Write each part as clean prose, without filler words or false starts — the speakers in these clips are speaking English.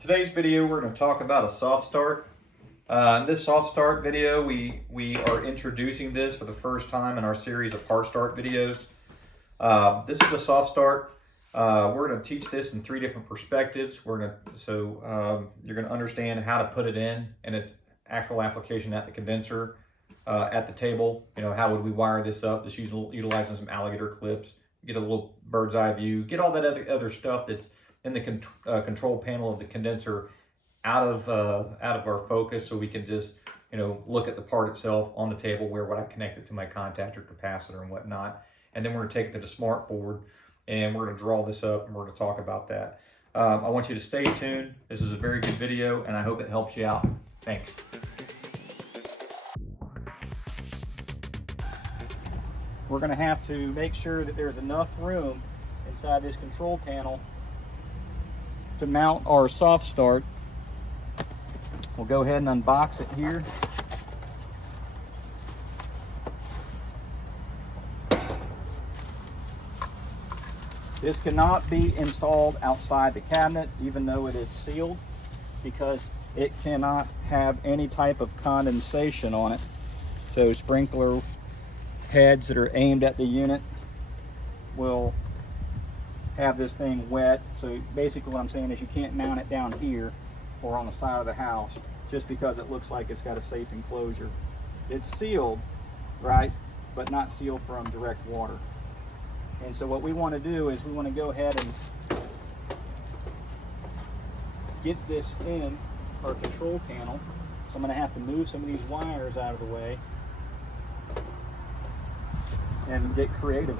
Today's video, we're going to talk about a soft start. In this soft start video, we are introducing this for the first time in our series of hard start videos. This is a soft start. We're going to teach this in 3 different perspectives. You're going to understand how to put it in and its actual application at the condenser, at the table. You know, how would we wire this up? Just utilizing some alligator clips. Get a little bird's eye view. Get all that other stuff that's in the control panel of the condenser out of our focus, so we can just look at the part itself on the table, where would I connect it to my contactor, capacitor, and whatnot. And then we're going to take it to the smart board and we're going to draw this up and we're going to talk about that. I want you to stay tuned. This is a very good video and I hope it helps you out. Thanks. We're going to have to make sure that there's enough room inside this control panel to mount our soft start. We'll go ahead and unbox it here. This cannot be installed outside the cabinet, even though it is sealed, because it cannot have any type of condensation on it. So sprinkler heads that are aimed at the unit will have this thing wet. So basically what I'm saying is you can't mount it down here or on the side of the house just because it looks like it's got a safe enclosure. It's sealed, right, but not sealed from direct water. And so what we want to do is we want to go ahead and get this in our control panel. So I'm going to have to move some of these wires out of the way and get creative.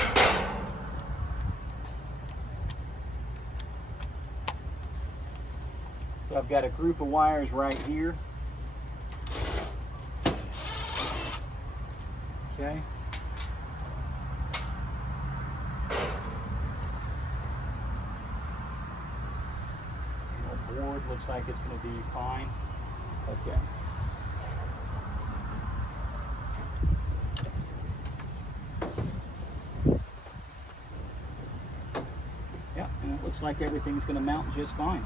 So I've got a group of wires right here. Okay. The board looks like it's going to be fine. Okay. Yeah, and it looks like everything's going to mount just fine.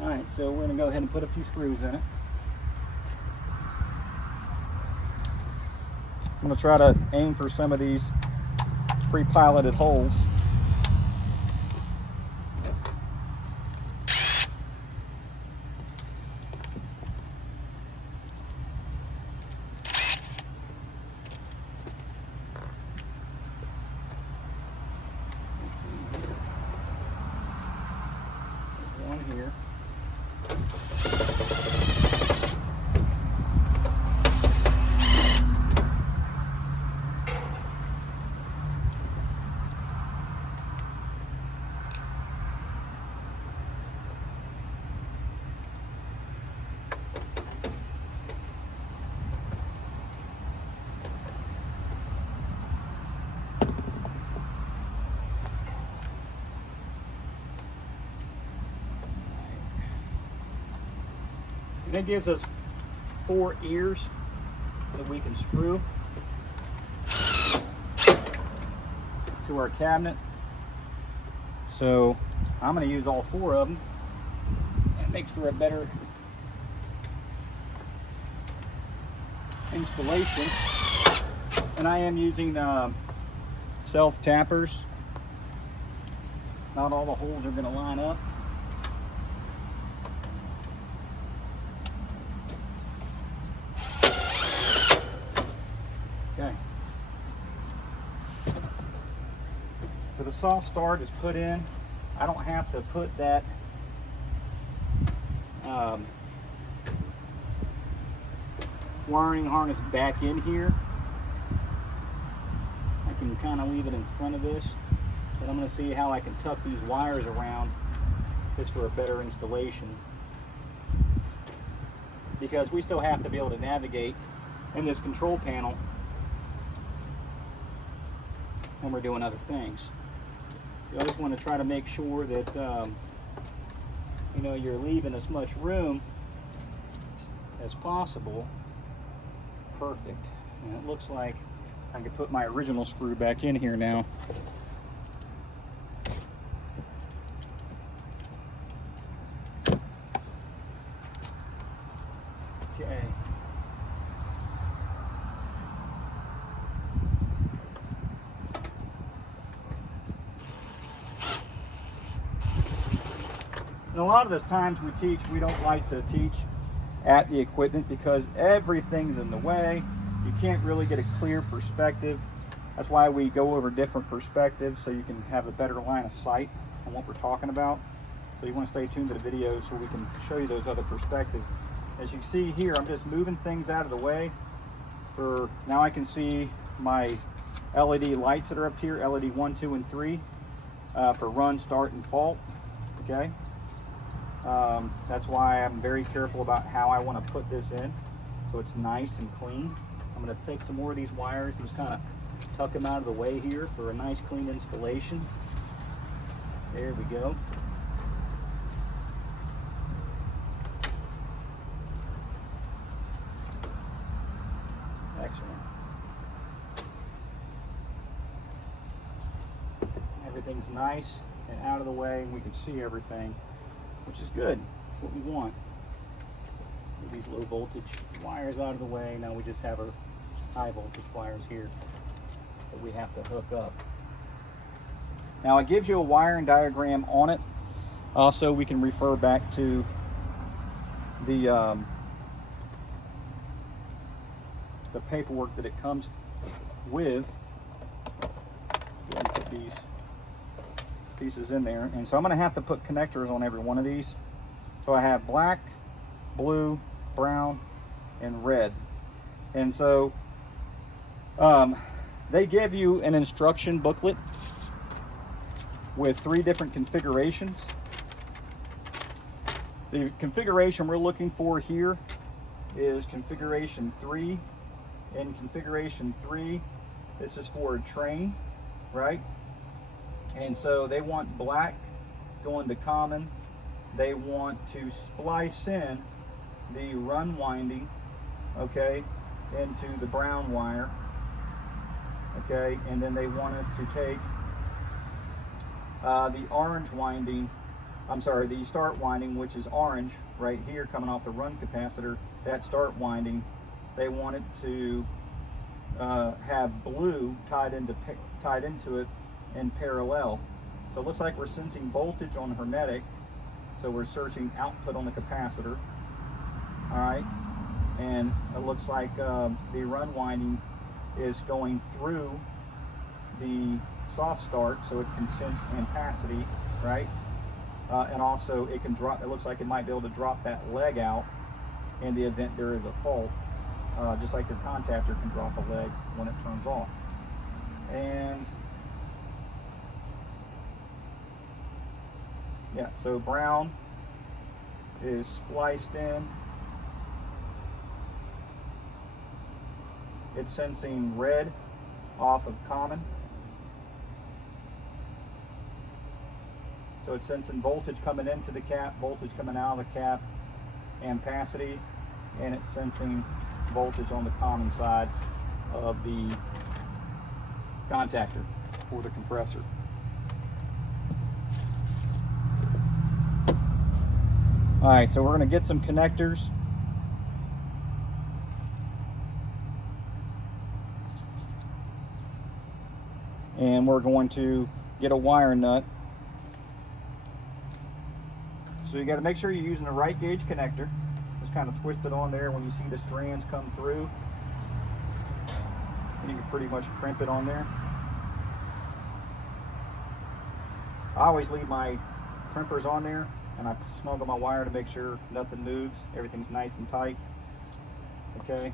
All right, so we're going to go ahead and put a few screws in it. I'm going to try to aim for some of these pre-piloted holes. There's one here. And it gives us 4 ears that we can screw to our cabinet. So I'm going to use all 4 of them. It makes for a better installation. And I am using self tappers. Not all the holes are going to line up. Okay. So the soft start is put in. I don't have to put that wiring harness back in here. I can kind of leave it in front of this, but I'm going to see how I can tuck these wires around just for a better installation, because we still have to be able to navigate in this control panel when we're doing other things. You always want to try to make sure that you're leaving as much room as possible. Perfect. And it looks like I can put my original screw back in here now. a lot of the times we don't like to teach at the equipment because everything's in the way. You can't really get a clear perspective. That's why we go over different perspectives so you can have a better line of sight on what we're talking about. So you want to stay tuned to the video so we can show you those other perspectives. As you can see here, I'm just moving things out of the way. For now I can see my LED lights that are up here, LED 1, 2, and 3, for run, start, and fault. Okay. That's why I'm very careful about how I want to put this in so it's nice and clean. I'm going to take some more of these wires and just kind of tuck them out of the way here for a nice clean installation. There we go. Excellent. Everything's nice and out of the way. We can see everything, which is good. That's what we want. Move these low voltage wires out of the way. Now we just have our high voltage wires here that we have to hook up. Now it gives you a wiring diagram on it. Also, we can refer back to the paperwork that it comes with. Go ahead and put these pieces in there. And so I'm going to have to put connectors on every one of these. So I have black, blue, brown, and red. And so they give you an instruction booklet with 3 different configurations. The configuration we're looking for here is configuration 3. In configuration 3, this is for a train, right? And so they want black going to common. They want to splice in the run winding, okay, into the brown wire, okay, and then they want us to take the orange winding, the start winding, which is orange right here coming off the run capacitor, that start winding, they want it to have blue tied into it in parallel. So it looks like we're sensing voltage on hermetic, so we're searching output on the capacitor. All right, and it looks like the run winding is going through the soft start, so it can sense ampacity, right? And also it can drop. It looks like it might be able to drop that leg out in the event there is a fault, just like your contactor can drop a leg when it turns off. And yeah, so brown is spliced in. It's sensing red off of common. So it's sensing voltage coming into the cap, voltage coming out of the cap, ampacity, and it's sensing voltage on the common side of the contactor for the compressor. All right, so we're going to get some connectors. And we're going to get a wire nut. So you got to make sure you're using the right gauge connector. Just kind of twist it on there when you see the strands come through. And you can pretty much crimp it on there. I always leave my crimpers on there, and I snuggle my wire to make sure nothing moves. Everything's nice and tight. Okay.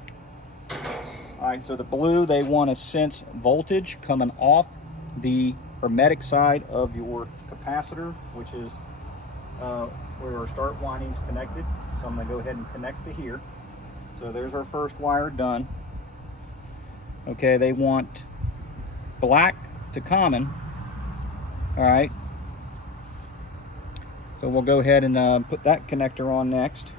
All right, so the blue, they want to sense voltage coming off the hermetic side of your capacitor, which is where our start winding is connected. So I'm going to go ahead and connect to here. So there's our first wire done. Okay, they want black to common. All right. So we'll go ahead and put that connector on next.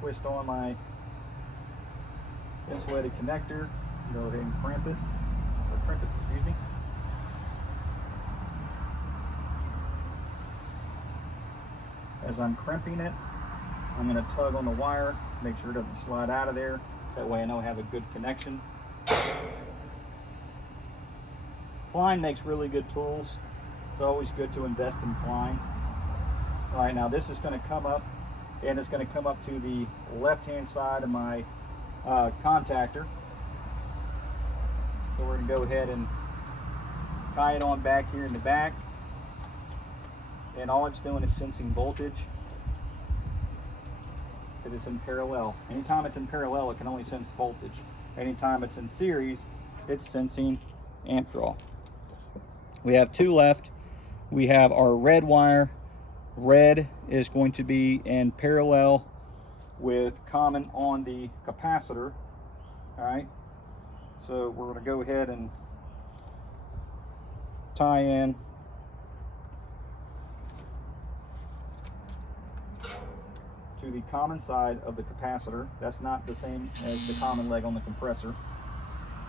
Twist on my insulated connector. Go ahead and crimp it. Excuse me. As I'm crimping it, I'm going to tug on the wire, make sure it doesn't slide out of there. That way I know I have a good connection. Klein makes really good tools. It's always good to invest in Klein. All right, now this is going to come up, and it's going to come up to the left-hand side of my contactor. So we're going to go ahead and tie it on back here in the back. And all it's doing is sensing voltage, because it's in parallel. Anytime it's in parallel, it can only sense voltage. Anytime it's in series, it's sensing amp draw. We have two left. We have our red wire. Red is going to be in parallel with common on the capacitor. All right, so we're going to go ahead and tie in to the common side of the capacitor. That's not the same as the common leg on the compressor.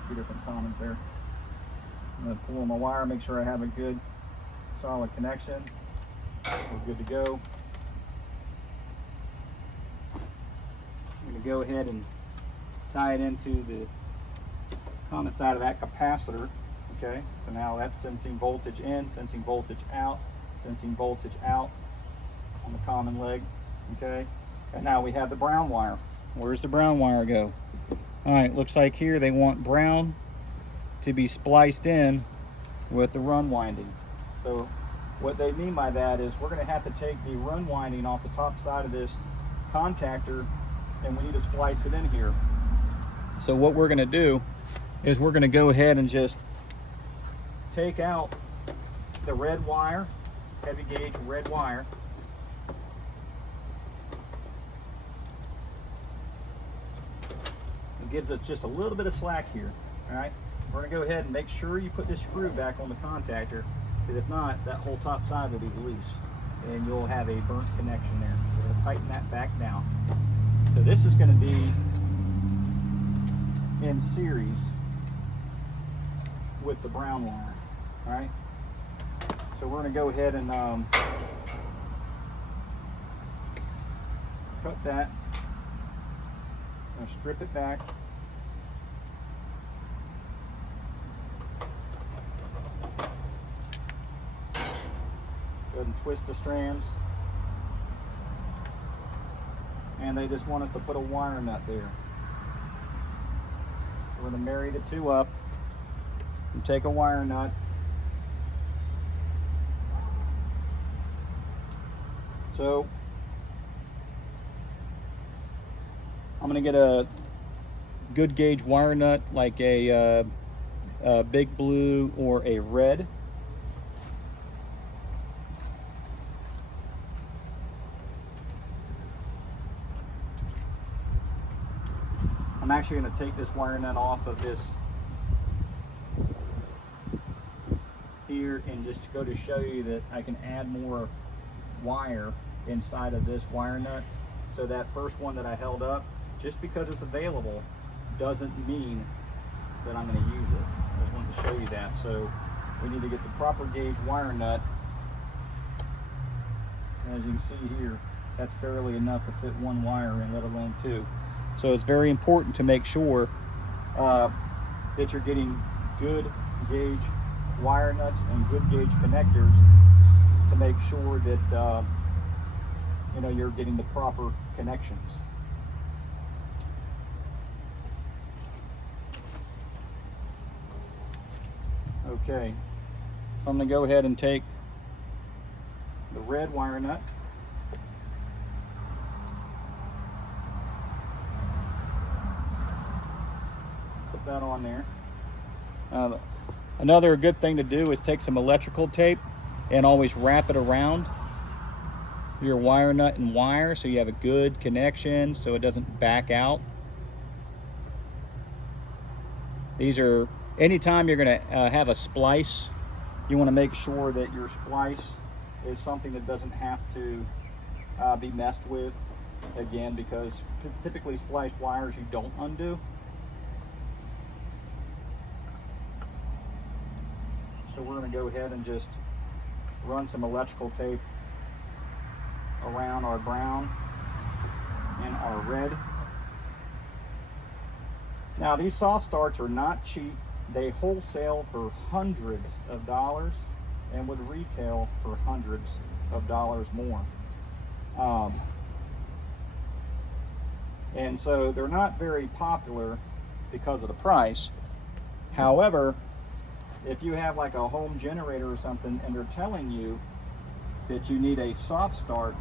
Two different commons there. I'm going to pull on my wire, make sure I have a good solid connection. We're good to go. I'm going to go ahead and tie it into the common side of that capacitor. Okay, so now that's sensing voltage in, sensing voltage out, sensing voltage out on the common leg. Okay, and now we have the brown wire. Where's the brown wire go? All right, looks like here they want brown to be spliced in with the run winding. So what they mean by that is we're going to have to take the run winding off the top side of this contactor, and we need to splice it in here. So what we're going to do is we're going to go ahead and just take out the red wire, heavy gauge red wire. It gives us just a little bit of slack here. All right, we're going to go ahead and make sure you put this screw back on the contactor, because if not, that whole top side will be loose and you'll have a burnt connection there. We're going to tighten that back down. So this is going to be in series with the brown wire. All right, so we're going to go ahead and cut that. I'm going to strip it back. Go ahead and twist the strands. And they just want us to put a wire nut there. We're going to marry the two up and take a wire nut. So I'm going to get a good gauge wire nut, like a big blue or a red. I'm actually going to take this wire nut off of this here and just go to show you that I can add more wire inside of this wire nut. So that first one that I held up, just because it's available doesn't mean that I'm going to use it. I just wanted to show you that. So we need to get the proper gauge wire nut. As you can see here, that's barely enough to fit one wire in, let alone two. So it's very important to make sure that you're getting good gauge wire nuts and good gauge connectors to make sure that you know, you're getting the proper connections. Okay, so I'm going to go ahead and take the red wire nut. Put that on there. Another good thing to do is take some electrical tape and always wrap it around your wire nut and wire so you have a good connection so it doesn't back out. These are, anytime you're going to have a splice, you want to make sure that your splice is something that doesn't have to be messed with again, because typically spliced wires you don't undo. So we're going to go ahead and just run some electrical tape around our brown and our red. Now these soft starts are not cheap. They wholesale for hundreds of dollars and would retail for hundreds of dollars more. And so they're not very popular because of the price. However, if you have like a home generator or something and they're telling you that you need a soft start,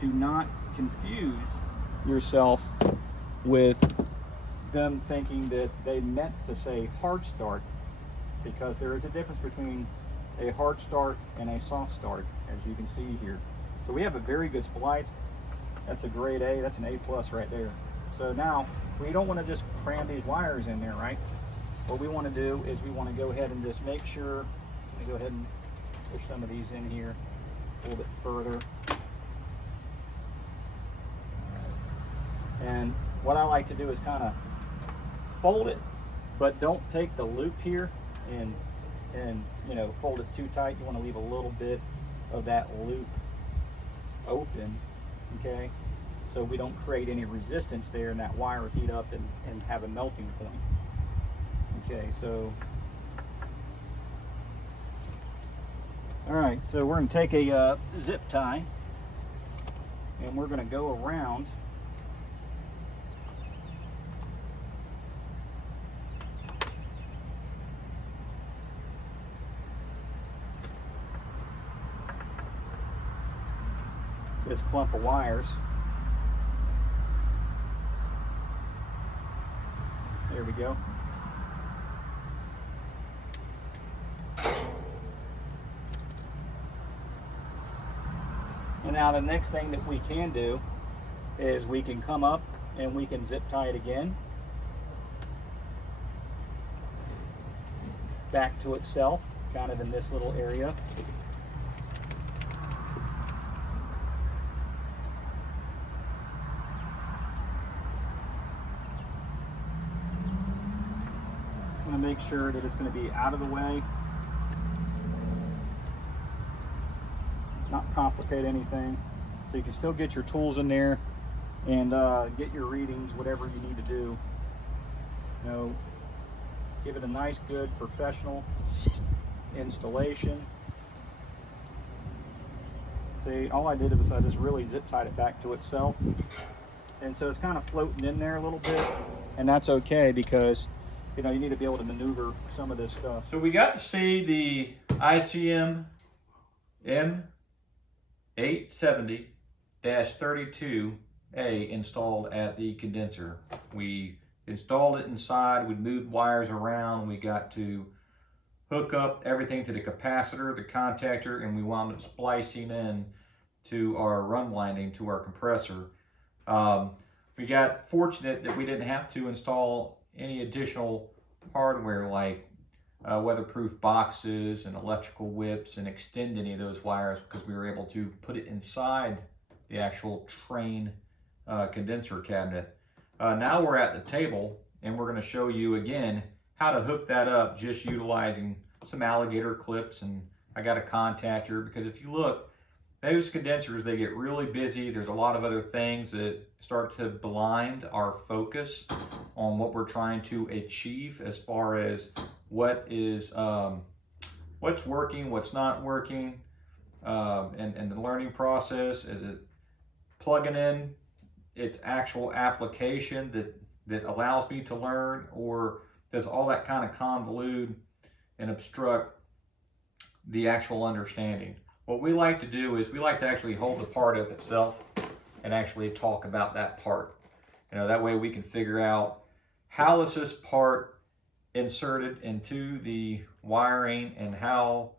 do not confuse yourself with them thinking that they meant to say hard start, because there is a difference between a hard start and a soft start, as you can see here. So we have a very good splice. That's a grade A, that's an A+ right there. So now we don't want to just cram these wires in there, right? What we want to do is we want to go ahead and just make sure, let me go ahead and push some of these in here a little bit further. And what I like to do is kind of fold it, but don't take the loop here and you know, fold it too tight. You want to leave a little bit of that loop open, okay, so we don't create any resistance there and that wire will heat up and have a melting point. Okay, so all right, so we're going to take a zip tie and we're going to go around this clump of wires. There we go. And now the next thing that we can do is we can come up and we can zip tie it again back to itself, kind of in this little area. I'm going to make sure that it's going to be out of the way, not complicate anything, so you can still get your tools in there and get your readings, whatever you need to do. You know, give it a nice, good, professional installation. See, all I did was I just really zip tied it back to itself, and so it's kind of floating in there a little bit, and that's okay, because you know, you need to be able to maneuver some of this stuff. So we got to see the ICM 870-32A installed at the condenser. We installed it inside, we moved wires around, we got to hook up everything to the capacitor, the contactor, and we wound up splicing in to our run winding to our compressor. We got fortunate that we didn't have to install any additional hardware like weatherproof boxes and electrical whips and extend any of those wires, because we were able to put it inside the actual train condenser cabinet. Now we're at the table and we're going to show you again how to hook that up, just utilizing some alligator clips, and I got a contactor, because if you look, those condensers, they get really busy. There's a lot of other things that start to blind our focus on what we're trying to achieve as far as what is what's working, what's not working, and the learning process. Is it plugging in its actual application that allows me to learn, or does all that kind of convolute and obstruct the actual understanding? What we like to do is we like to actually hold the part up itself and actually talk about that part. You know, that way we can figure out how is this part inserted into the wiring, and how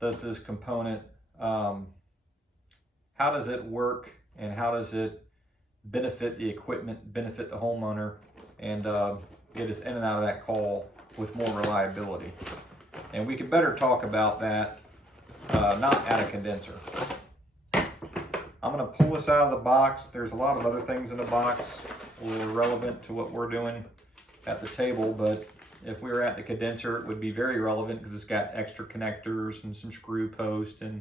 does this component, how does it work, and how does it benefit the equipment, benefit the homeowner, and get us in and out of that call with more reliability. And we can better talk about that not at a condenser. I'm going to pull this out of the box. There's a lot of other things in the box that are relevant to what we're doing at the table, but if we were at the condenser, it would be very relevant, because it's got extra connectors and some screw posts, and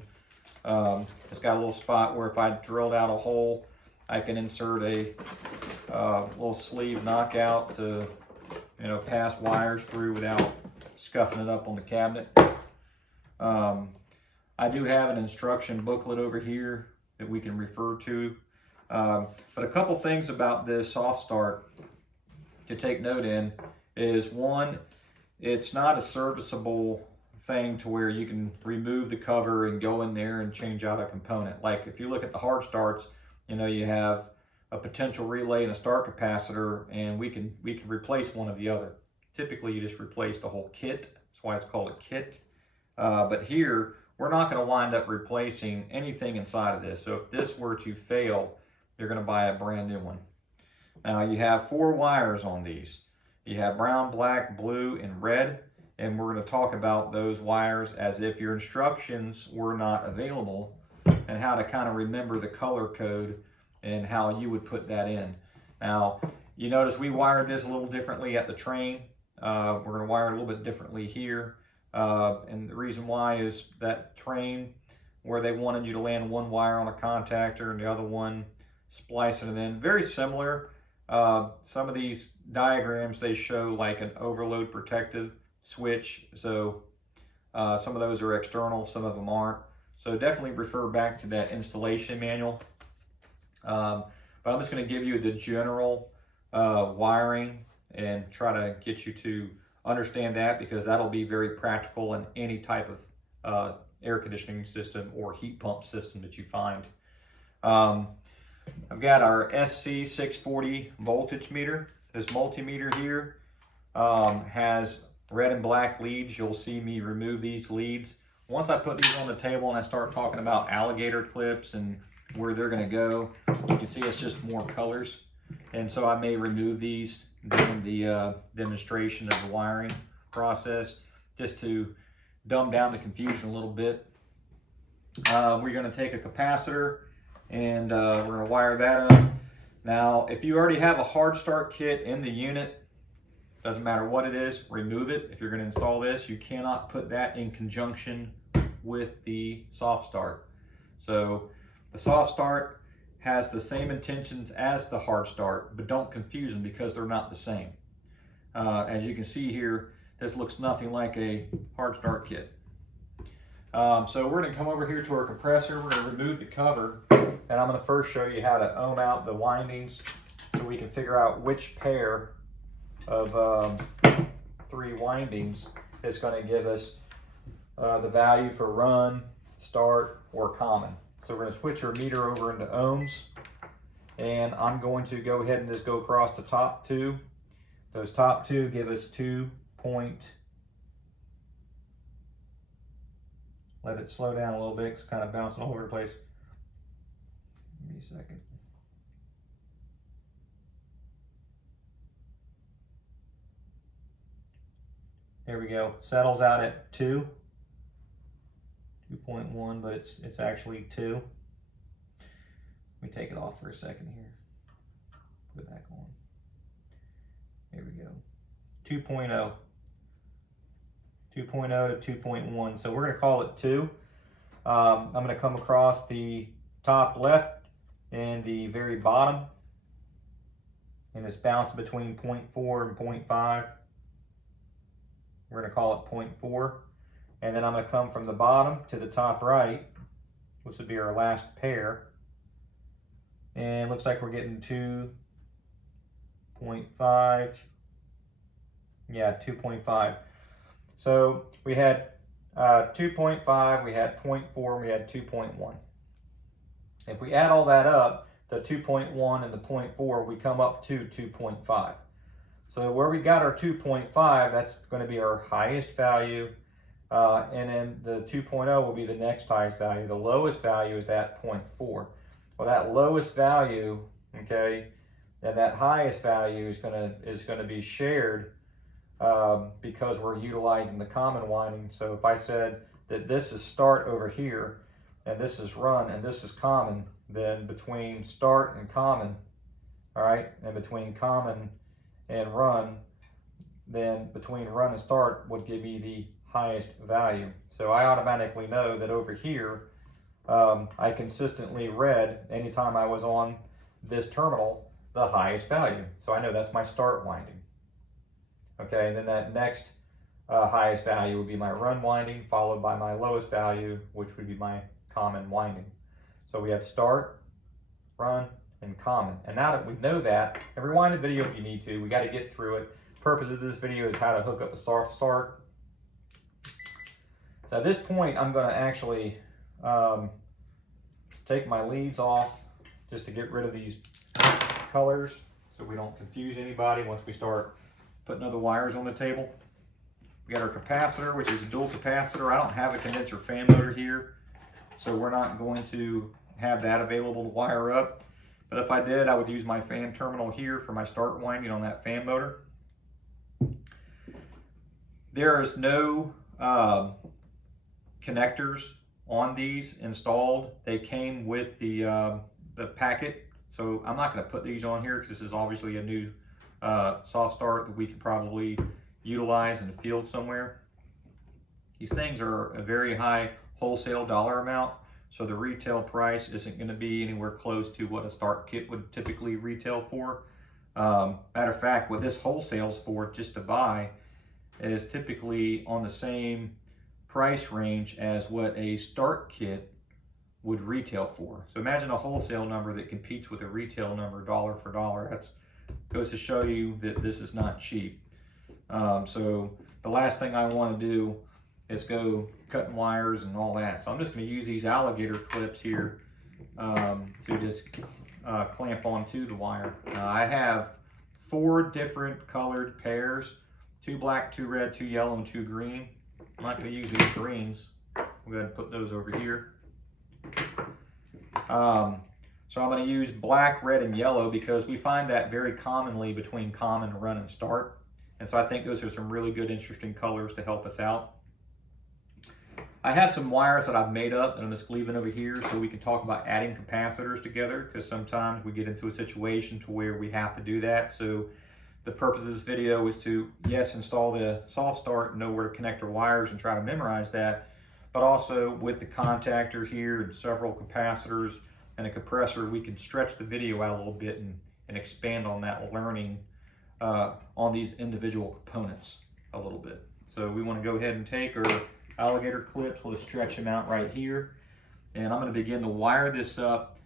it's got a little spot where if I drilled out a hole, I can insert a little sleeve knockout to, you know, pass wires through without scuffing it up on the cabinet. I do have an instruction booklet over here that we can refer to. But a couple things about this soft start to take note in is, one, it's not a serviceable thing to where you can remove the cover and go in there and change out a component. Like if you look at the hard starts, you know, you have a potential relay and a start capacitor, and we can replace one or the other. Typically you just replace the whole kit. That's why it's called a kit. But here we're not going to wind up replacing anything inside of this. So if this were to fail, you're going to buy a brand new one. Now you have 4 wires on these. You have brown, black, blue, and red. And we're going to talk about those wires as if your instructions were not available, and how to kind of remember the color code and how you would put that in. Now, you notice we wired this a little differently at the train. We're going to wire it a little bit differently here. And the reason why is that train, where they wanted you to land one wire on a contactor and the other one splicing it in, very similar. Some of these diagrams, they show like an overload protective switch. So some of those are external, some of them aren't. So definitely refer back to that installation manual. But I'm just going to give you the general wiring and try to get you to understand that, because that'll be very practical in any type of air conditioning system or heat pump system that you find. I've got our SC640 voltage meter. This multimeter here has red and black leads. You'll see me remove these leads. Once I put these on the table and I start talking about alligator clips and where they're going to go, you can see it's just more colors. And so I may remove these during the demonstration of the wiring process, just to dumb down the confusion a little bit. We're going to take a capacitor and we're going to wire that up. Now, if you already have a hard start kit in the unit, doesn't matter what it is, remove it. If you're going to install this, you cannot put that in conjunction with the soft start. So the soft start has the same intentions as the hard start, but don't confuse them because they're not the same. As you can see here, this looks nothing like a hard start kit. So we're going to come over here to our compressor. We're going to remove the cover, and I'm going to first show you how to ohm out the windings so we can figure out which pair of 3 windings is going to give us the value for run, start, or common. So we're going to switch our meter over into ohms, and I'm going to go ahead and just go across the top 2. Those top 2 give us 2 point. Let it slow down a little bit. It's kind of bouncing all over the place. Give me a second. There we go. Settles out at 2.1, but it's actually 2. Let me take it off for a second here. Put it back on. There we go. 2.0. 2.0 to 2.1. So we're going to call it 2. I'm going to come across the top left and the very bottom, and it's bouncing between 0.4 and 0.5. We're going to call it 0.4. And then I'm going to come from the bottom to the top right, which would be our last pair. And it looks like we're getting 2.5. Yeah, 2.5. So we had 2.5, we had 0.4, and we had 2.1. If we add all that up, the 2.1 and the 0.4, we come up to 2.5. So where we got our 2.5, that's going to be our highest value. And then the 2.0 will be the next highest value. The lowest value is that 0.4. Well, that lowest value, okay, and that highest value is going to be shared because we're utilizing the common winding. So if I said that this is start over here, and this is run, and this is common, then between start and common, all right, and between common and run, then between run and start would give me the highest value. So I automatically know that over here, I consistently read anytime I was on this terminal the highest value. So I know that's my start winding. Okay, and then that next highest value would be my run winding, followed by my lowest value, which would be my common winding. So we have start, run, and common. And now that we know that, and rewind the video if you need to, we got to get through it. The purpose of this video is how to hook up a soft start. So at this point, I'm going to actually take my leads off just to get rid of these colors so we don't confuse anybody once we start putting other wires on the table. We got our capacitor, which is a dual capacitor. I don't have a condenser fan motor here, so we're not going to have that available to wire up. But if I did, I would use my fan terminal here for my start winding on that fan motor. There is no connectors on these installed. They came with the packet, so I'm not going to put these on here because this is obviously a new soft start that we could probably utilize in the field somewhere. These things are a very high wholesale dollar amount, so the retail price isn't going to be anywhere close to what a start kit would typically retail for. Matter of fact, what this wholesales for just to buy is typically on the same price range as what a start kit would retail for. So imagine a wholesale number that competes with a retail number dollar for dollar. That goes to show you that this is not cheap. So the last thing I want to do is go cutting wires and all that. So I'm just going to use these alligator clips here to just clamp onto the wire. I have 4 different colored pairs, 2 black, 2 red, 2 yellow, and 2 green. I'm not going to use these greens. I'm going to put those over here. So I'm going to use black, red, and yellow because we find that very commonly between common, run, and start. And so I think those are some really good, interesting colors to help us out. I have some wires that I've made up that I'm just leaving over here so we can talk about adding capacitors together, because sometimes we get into a situation to where we have to do that. So the purpose of this video is to, yes, install the soft start and know where to connect our wires and try to memorize that, but also with the contactor here and several capacitors and a compressor, we can stretch the video out a little bit and expand on that learning on these individual components a little bit. So we want to go ahead and take our alligator clips, we'll stretch them out right here, and I'm going to begin to wire this up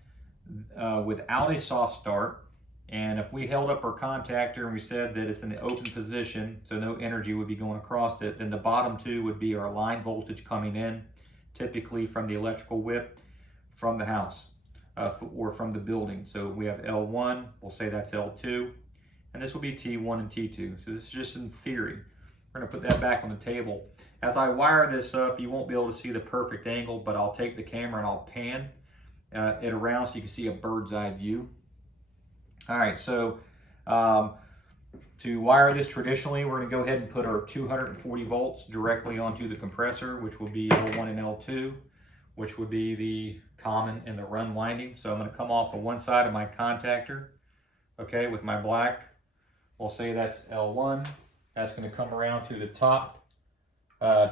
without a soft start. And if we held up our contactor and we said that it's in the open position, so no energy would be going across it, then the bottom 2 would be our line voltage coming in, typically from the electrical whip from the house or from the building. So we have L1, we'll say that's L2, and this will be T1 and T2. So this is just in theory. We're going to put that back on the table. As I wire this up, you won't be able to see the perfect angle, but I'll take the camera and I'll pan it around so you can see a bird's eye view. All right, so to wire this traditionally, we're going to go ahead and put our 240 volts directly onto the compressor, which will be L1 and L2, which would be the common and the run winding. So I'm going to come off of one side of my contactor, okay, with my black. We'll say that's L1. That's going to come around to the top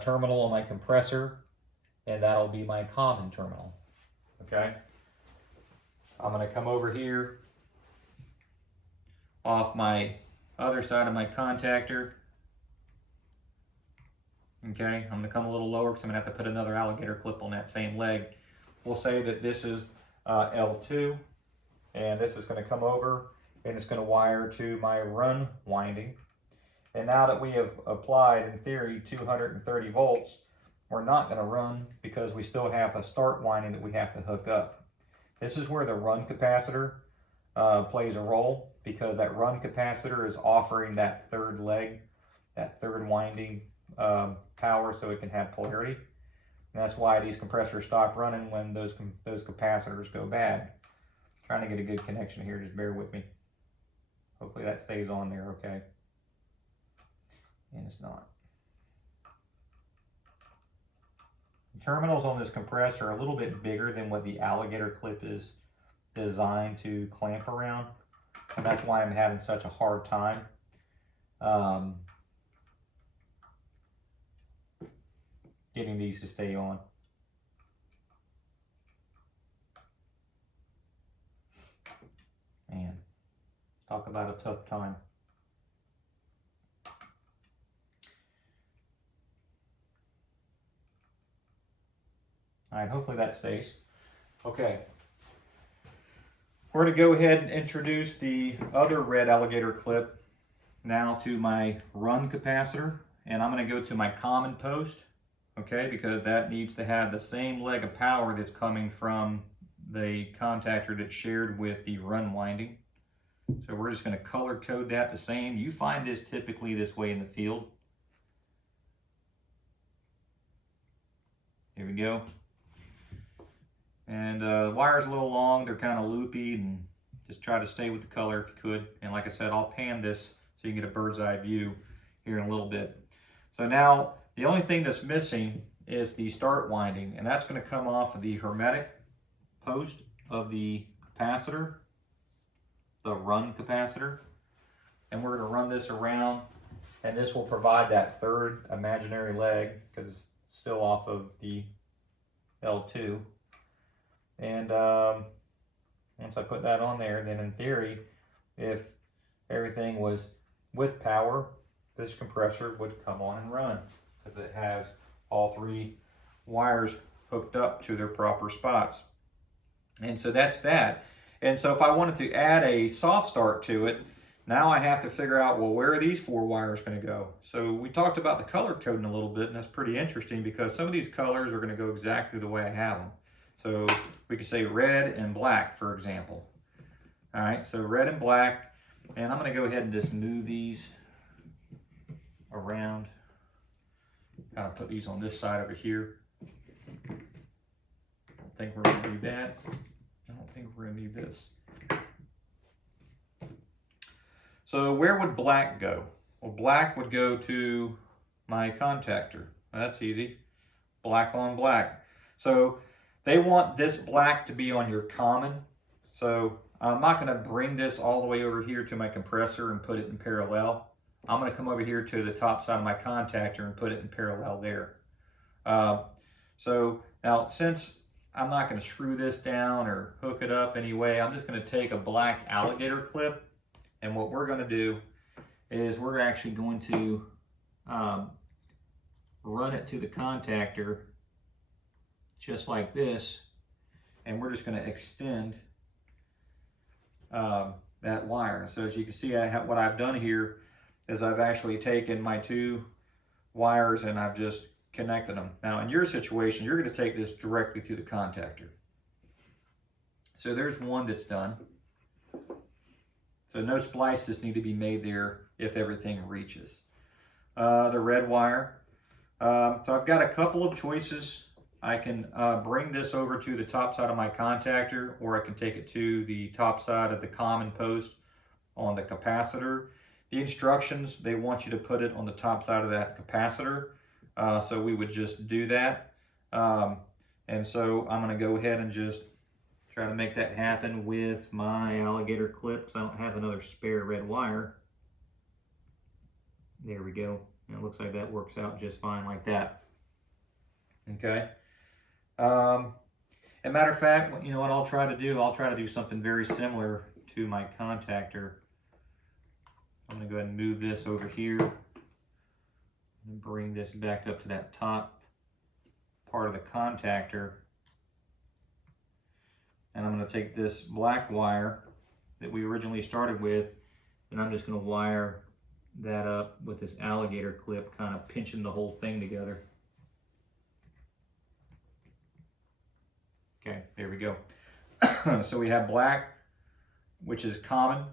terminal on my compressor, and that'll be my common terminal, okay? I'm going to come over here off my other side of my contactor, okay? I'm going to come a little lower because I'm going to have to put another alligator clip on that same leg. We'll say that this is L2, and this is going to come over, and it's going to wire to my run winding. And now that we have applied, in theory, 230 volts, we're not going to run because we still have a start winding that we have to hook up. This is where the run capacitor plays a role, because that run capacitor is offering that third leg, that third winding power, so it can have polarity. And that's why these compressors stop running when those capacitors go bad. Trying to get a good connection here, just bear with me. Hopefully that stays on there okay. And it's not. The terminals on this compressor are a little bit bigger than what the alligator clip is designed to clamp around, and that's why I'm having such a hard time getting these to stay on. Man, talk about a tough time. All right, hopefully that stays. Okay. We're going to go ahead and introduce the other red alligator clip now to my run capacitor, and I'm going to go to my common post, okay, because that needs to have the same leg of power that's coming from the contactor that's shared with the run winding. So we're just going to color code that the same. You find this typically this way in the field. Here we go. And the wire's a little long, they're kind of loopy, and just try to stay with the color if you could. And like I said, I'll pan this so you can get a bird's eye view here in a little bit. So now the only thing that's missing is the start winding, and that's going to come off of the hermetic post of the capacitor, the run capacitor. And we're going to run this around, and this will provide that third imaginary leg because it's still off of the L2. And once I put that on there, then in theory, if everything was with power, this compressor would come on and run because it has all three wires hooked up to their proper spots. And so that's that. And so if I wanted to add a soft start to it, now I have to figure out, well, where are these four wires going to go? So we talked about the color coding a little bit, and that's pretty interesting because some of these colors are going to go exactly the way I have them. So we could say red and black, for example. All right, so red and black, and I'm going to go ahead and just move these around. Kind of put these on this side over here. I don't think we're going to need that. I don't think we're going to need this. So where would black go? Well, black would go to my contactor. That's easy. Black on black. So they want this black to be on your common. So I'm not going to bring this all the way over here to my compressor and put it in parallel. I'm going to come over here to the top side of my contactor and put it in parallel there. So now, since I'm not going to screw this down or hook it up anyway, I'm just going to take a black alligator clip, and what we're going to do is we're actually going to run it to the contactor just like this, and we're just going to extend that wire. So as you can see, what I've done here is I've actually taken my two wires and I've just connected them. Now in your situation, you're going to take this directly to the contactor. So there's one that's done. So no splices need to be made there if everything reaches. The red wire. So I've got a couple of choices. I can bring this over to the top side of my contactor, or I can take it to the top side of the common post on the capacitor. The instructions, they want you to put it on the top side of that capacitor. So we would just do that. And so I'm going to go ahead and just try to make that happen with my alligator clips. I don't have another spare red wire. There we go. And it looks like that works out just fine like that. Okay. As a matter of fact, you know what I'll try to do? I'll try to do something very similar to my contactor. I'm going to go ahead and move this over here and bring this back up to that top part of the contactor. And I'm going to take this black wire that we originally started with, and I'm just going to wire that up with this alligator clip, kind of pinching the whole thing together. Okay, there we go. So we have black, which is common.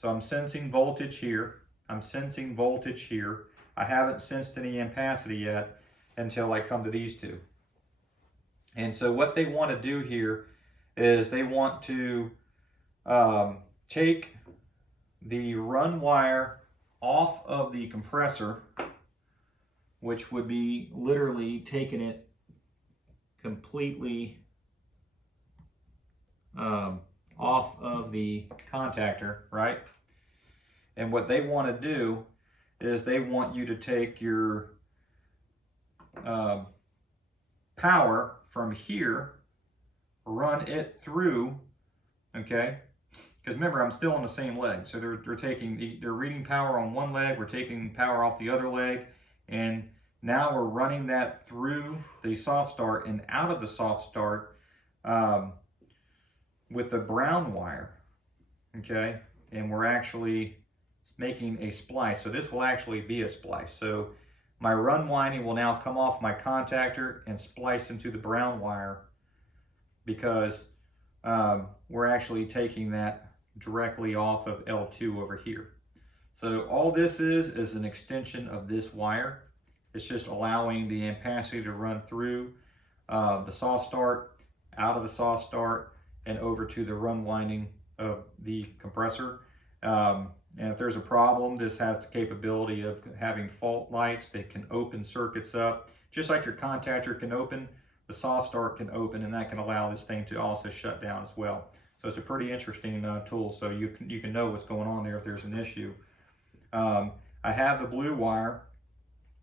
So I'm sensing voltage here. I'm sensing voltage here. I haven't sensed any ampacity yet until I come to these two. And so what they want to do here is they want to take the run wire off of the compressor, which would be literally taking it completely off of the contactor, right? And what they want to do is they want you to take your power from here, run it through, okay? Because remember, I'm still on the same leg. So they're reading power on one leg, we're taking power off the other leg, and Now we're running that through the soft start and out of the soft start with the brown wire, okay? And we're actually making a splice. So this will actually be a splice. So my run winding will now come off my contactor and splice into the brown wire, because we're actually taking that directly off of L2 over here. So all this is an extension of this wire. It's just allowing the ampacity to run through the soft start, out of the soft start, and over to the run winding of the compressor. And if there's a problem, this has the capability of having fault lights that can open circuits up. Just like your contactor can open, the soft start can open, and that can allow this thing to also shut down as well. So it's a pretty interesting tool, so you can know what's going on there if there's an issue. I have the blue wire,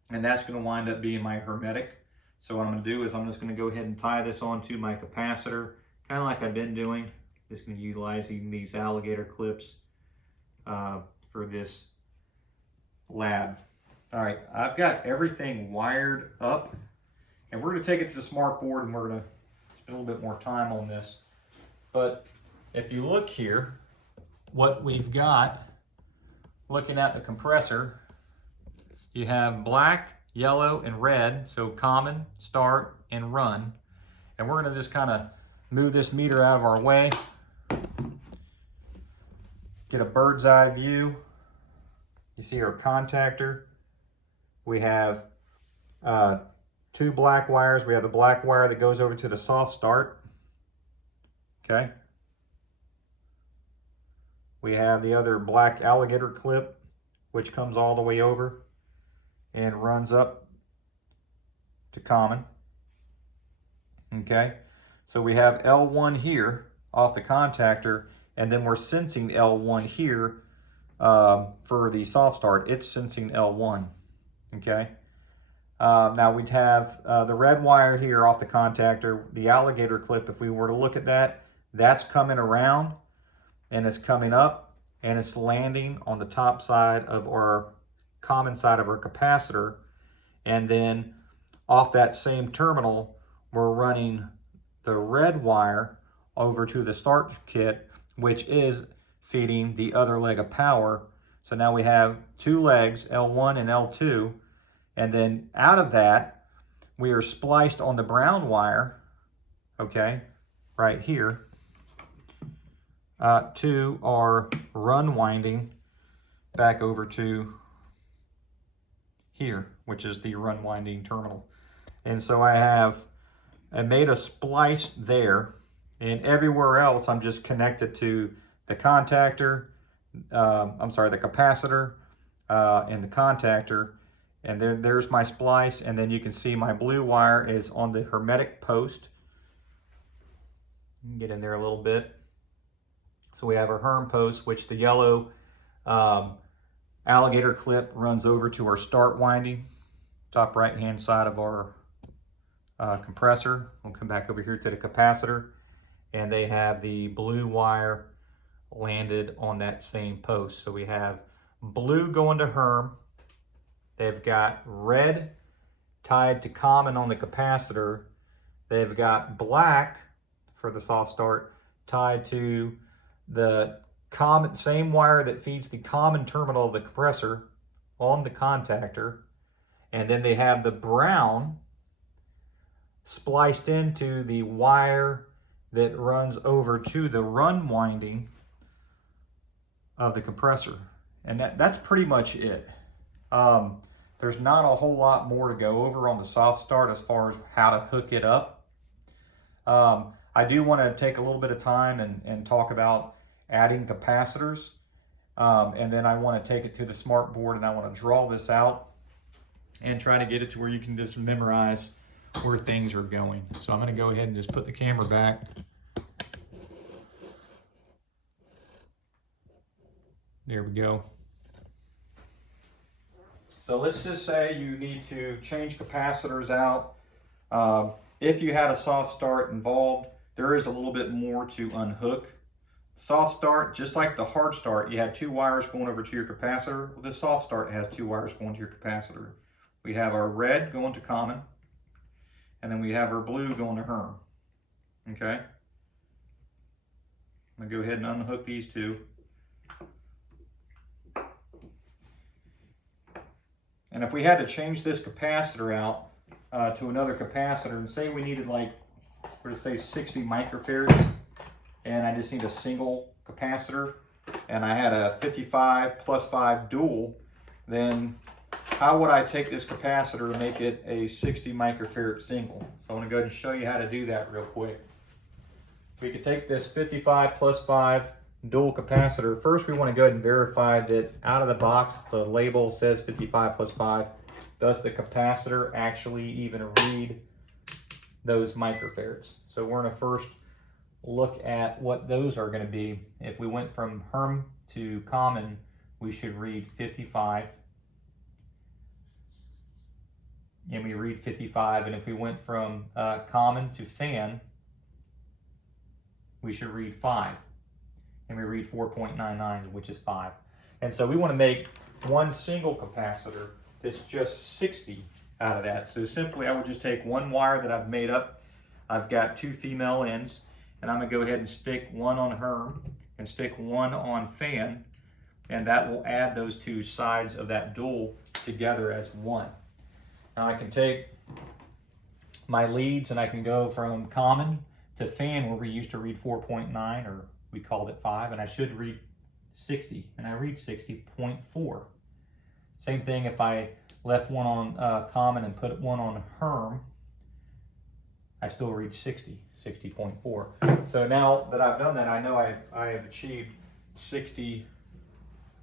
and that's going to wind up being my hermetic. So what I'm going to do is I'm just going to go ahead and tie this onto my capacitor, kind of like I've been doing. Just going to be utilizing these alligator clips for this lab. All right, I've got everything wired up, and we're going to take it to the smart board, and we're going to spend a little bit more time on this. But if you look here, what we've got, looking at the compressor, you have black, yellow, and red, so common, start, and run. And we're going to just kind of move this meter out of our way, get a bird's eye view. You see our contactor. We have two black wires. We have the black wire that goes over to the soft start. Okay. We have the other black alligator clip, which comes all the way over and runs up to common. Okay, so we have L1 here off the contactor, and then we're sensing L1 here for the soft start. It's sensing L1. Okay, now we'd have the red wire here off the contactor, the alligator clip. If we were to look at that, that's coming around and it's coming up and it's landing on the top side of our common side of our capacitor, and then off that same terminal we're running the red wire over to the start kit, which is feeding the other leg of power. So now we have two legs, L1 and L2, and then out of that we are spliced on the brown wire, okay, right here, to our run winding back over to here, which is the run winding terminal. And so I made a splice there, and everywhere else I'm just connected to the contactor, the capacitor and the contactor, and there's my splice. And then you can see my blue wire is on the hermetic post. Get in there a little bit. So we have our Herm post, which the yellow alligator clip runs over to our start winding, top right hand side of our compressor. We'll come back over here to the capacitor, and they have the blue wire landed on that same post. So we have blue going to Herm. They've got red tied to common on the capacitor. They've got black for the soft start tied to the common, same wire that feeds the common terminal of the compressor on the contactor. And then they have the brown spliced into the wire that runs over to the run winding of the compressor. And that's pretty much it. There's not a whole lot more to go over on the soft start as far as how to hook it up. I do want to take a little bit of time and talk about adding capacitors, and then I want to take it to the smart board, and I want to draw this out and try to get it to where you can just memorize where things are going. So I'm going to go ahead and just put the camera back. There we go. So let's just say you need to change capacitors out. If you had a soft start involved, there is a little bit more to unhook. Soft start, just like the hard start, you had two wires going over to your capacitor. Well, the soft start has two wires going to your capacitor. We have our red going to common, and then we have our blue going to Herm. Okay? I'm going to go ahead and unhook these two. And if we had to change this capacitor out to another capacitor, and say we needed like, we're to say 60 microfarads, and I just need a single capacitor, and I had a 55 plus 5 dual, then how would I take this capacitor and make it a 60 microfarad single? So I want to go ahead and show you how to do that real quick. We could take this 55 plus 5 dual capacitor. First, we want to go ahead and verify that out of the box, the label says 55 plus 5. Does the capacitor actually even read those microfarads? So we're going to first look at what those are going to be. If we went from Herm to common, we should read 55. And we read 55. And if we went from common to fan, we should read 5. And we read 4.99, which is 5. And so we want to make one single capacitor that's just 60 out of that. So simply I would just take one wire that I've made up. I've got 2 female ends, and I'm going to go ahead and stick one on Herm and stick one on fan, and that will add those 2 sides of that dual together as one. Now I can take my leads and I can go from common to fan, where we used to read 4.9, or we called it 5, and I should read 60, and I read 60.4. Same thing if I left one on common and put one on Herm, I still read 60.4. So now that I've done that, I know I have achieved 60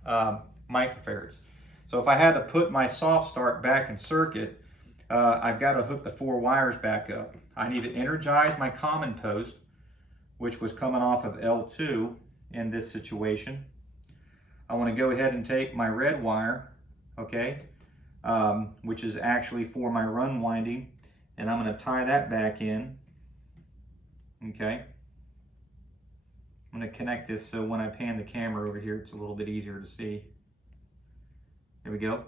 microfarads. So if I had to put my soft start back in circuit, I've got to hook the 4 wires back up. I need to energize my common post, which was coming off of L2 in this situation. I want to go ahead and take my red wire, okay, which is actually for my run winding, and I'm going to tie that back in, okay. I'm going to connect this so when I pan the camera over here, it's a little bit easier to see. There we go.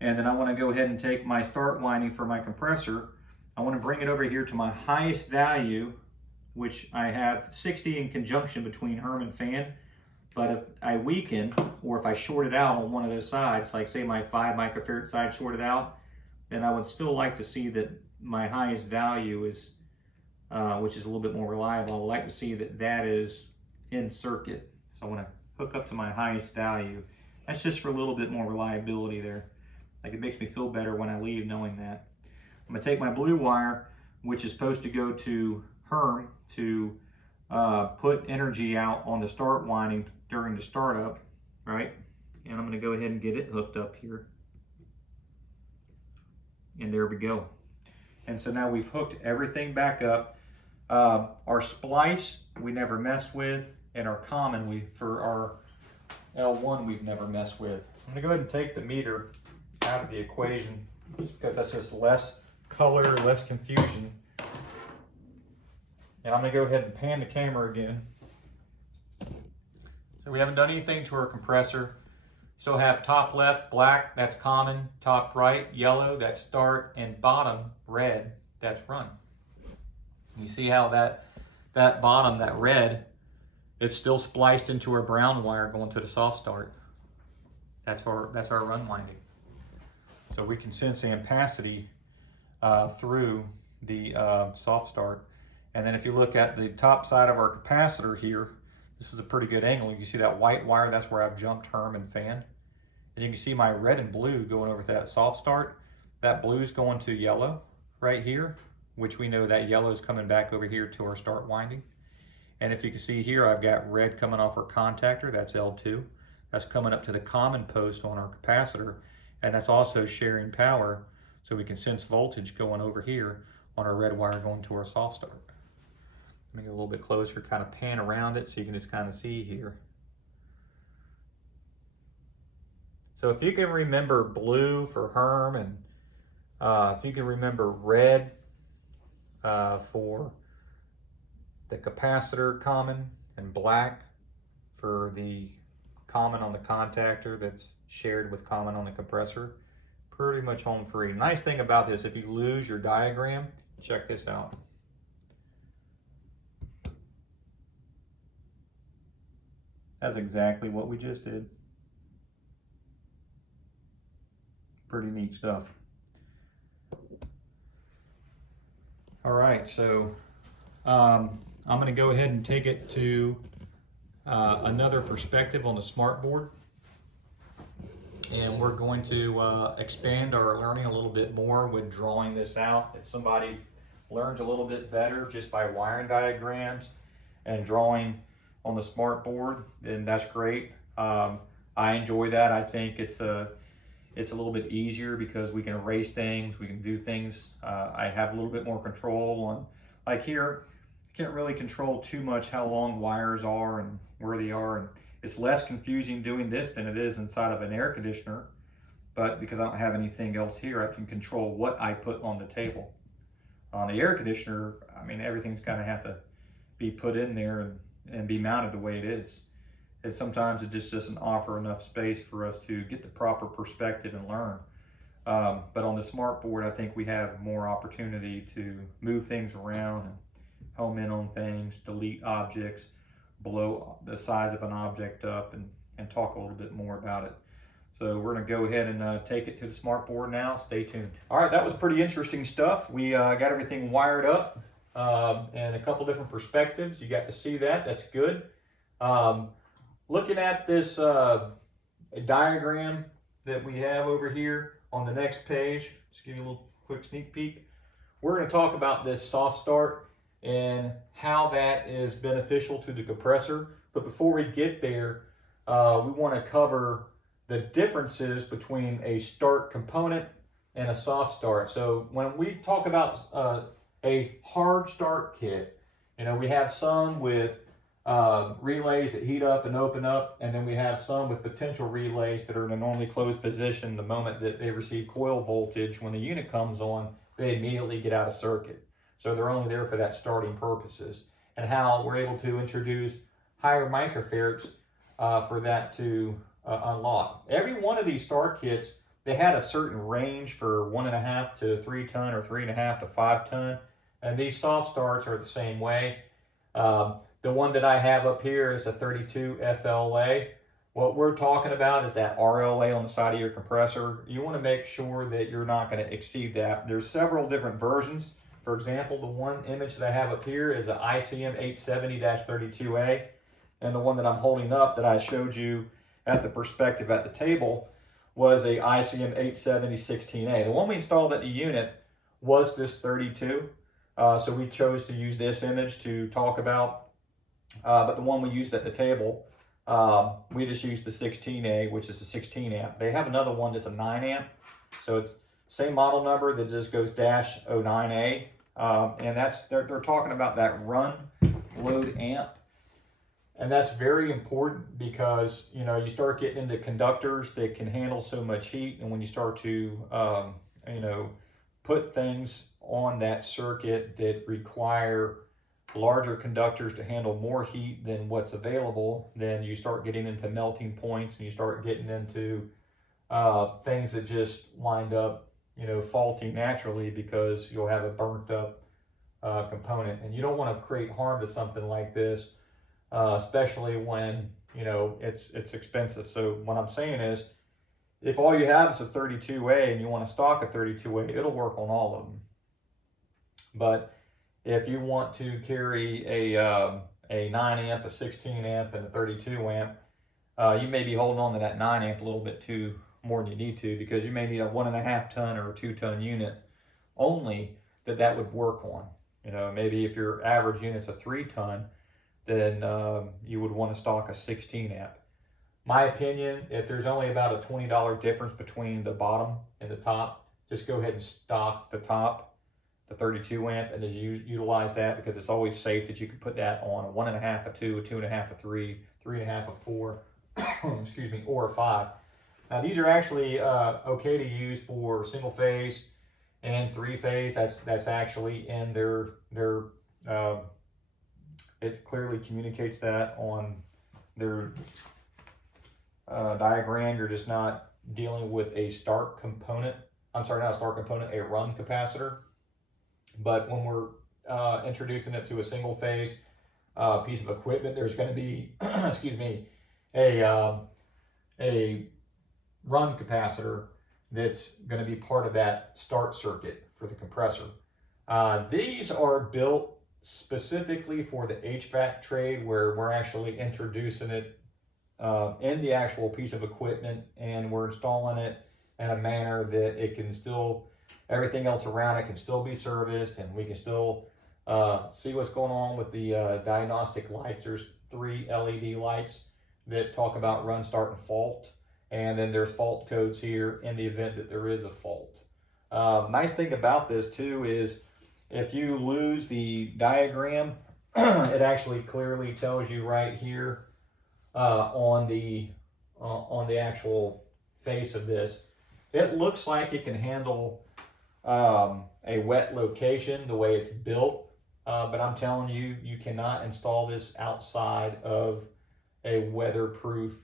And then I want to go ahead and take my start winding for my compressor. I want to bring it over here to my highest value, which I have 60 in conjunction between Herm and fan. But if I weaken, or if I short it out on one of those sides, like say my 5 microfarad side shorted out, then I would still like to see that my highest value is, which is a little bit more reliable, I would like to see that that is in circuit. So I want to hook up to my highest value. That's just for a little bit more reliability there. Like, it makes me feel better when I leave knowing that. I'm going to take my blue wire, which is supposed to go to Herm to put energy out on the start winding during the startup, right? And I'm going to go ahead and get it hooked up here. And there we go. And so now we've hooked everything back up. Our splice we never messed with, and our common for our L1 we've never messed with. I'm going to go ahead and take the meter out of the equation, just because that's just less color, less confusion. And I'm going to go ahead and pan the camera again. So we haven't done anything to our compressor. Still have top left black, that's common, top right yellow, that's start, and bottom red, that's run. You see how that bottom, that red, it's still spliced into our brown wire going to the soft start. That's our run winding. So we can sense the ampacity through the soft start. And then if you look at the top side of our capacitor here, this is a pretty good angle. You can see that white wire, that's where I've jumped Herm and fan. And you can see my red and blue going over to that soft start. That blue is going to yellow right here, which we know that yellow is coming back over here to our start winding. And if you can see here, I've got red coming off our contactor, that's L2. That's coming up to the common post on our capacitor, and that's also sharing power, so we can sense voltage going over here on our red wire going to our soft start. Let me get a little bit closer, kind of pan around it so you can just kind of see here. So if you can remember blue for Herm, and if you can remember red for the capacitor common, and black for the common on the contactor that's shared with common on the compressor, pretty much home free. Nice thing about this, if you lose your diagram, check this out. That's exactly what we just did. Pretty neat stuff. All right, so I'm going to go ahead and take it to another perspective on the smartboard. And we're going to expand our learning a little bit more with drawing this out. If somebody learns a little bit better just by wiring diagrams and drawing on the smartboard, then that's great. I enjoy that. I think it's a little bit easier because we can erase things, we can do things. I have a little bit more control on, like here, I can't really control too much how long wires are and where they are. And it's less confusing doing this than it is inside of an air conditioner, but because I don't have anything else here, I can control what I put on the table. On the air conditioner, I mean, everything's gonna have to be put in there and be mounted the way it is. And sometimes it just doesn't offer enough space for us to get the proper perspective and learn. But on the smartboard, I think we have more opportunity to move things around and home in on things, delete objects, blow the size of an object up, and talk a little bit more about it. So we're gonna go ahead and take it to the smartboard now. Stay tuned. All right, that was pretty interesting stuff. We got everything wired up and a couple different perspectives. You got to see that, that's good. Looking at this diagram that we have over here on the next page, just give you a little quick sneak peek. We're gonna talk about this soft start and how that is beneficial to the compressor. But before we get there, we want to cover the differences between a start component and a soft start. So when we talk about a hard start kit, you know, we have some with relays that heat up and open up, and then we have some with potential relays that are in a normally closed position. The moment that they receive coil voltage, when the unit comes on, they immediately get out of circuit. So they're only there for that starting purposes, and how we're able to introduce higher microfarads for that to unlock. Every one of these start kits, they had a certain range for 1.5 to 3 ton or 3.5 to 5 ton. And these soft starts are the same way. The one that I have up here is a 32 FLA. What we're talking about is that RLA on the side of your compressor. You want to make sure that you're not going to exceed that. There's several different versions. For example, the one image that I have up here is an ICM870-32A, and the one that I'm holding up that I showed you at the perspective at the table was a ICM870-16A. The one we installed at the unit was this 32, so we chose to use this image to talk about, but the one we used at the table, we just used the 16A, which is a 16 amp. They have another one that's a 9 amp, so it's same model number that just goes -09A, and that's they're talking about that run load amp, and that's very important because you know you start getting into conductors that can handle so much heat, and when you start to you know put things on that circuit that require larger conductors to handle more heat than what's available, then you start getting into melting points and you start getting into things that just wind up faulting naturally because you'll have a burnt up component, and you don't want to create harm to something like this, especially when it's expensive. So what I'm saying is, if all you have is a 32A and you want to stock a 32A, it'll work on all of them. But if you want to carry a 9 amp, a 16 amp, and a 32 amp, you may be holding on to that 9 amp a little bit too more than you need to, because you may need a 1.5 ton or a 2 ton unit only that would work on. Maybe if your average unit's a 3 ton, then you would want to stock a 16 amp. My opinion, if there's only about a $20 difference between the bottom and the top, just go ahead and stock the top, the 32 amp, and just utilize that, because it's always safe that you can put that on a 1.5, a 2, a 2.5, a 3, 3.5, a 4, excuse me, or a 5. Now these are actually okay to use for single phase and 3 phase. That's actually in their it clearly communicates that on their diagram. You're just not dealing with a start component I'm sorry, not a start component, a run capacitor. But when we're introducing it to a single phase piece of equipment, there's going to be, excuse me, a run capacitor that's going to be part of that start circuit for the compressor. These are built specifically for the HVAC trade, where we're actually introducing it in the actual piece of equipment, and we're installing it in a manner that it can still, everything else around it can still be serviced, and we can still see what's going on with the diagnostic lights. There's 3 LED lights that talk about run, start, and fault. And then there's fault codes here in the event that there is a fault. Nice thing about this too is if you lose the diagram, it actually clearly tells you right here on the actual face of this. It looks like it can handle a wet location the way it's built, but I'm telling you, you cannot install this outside of a weatherproof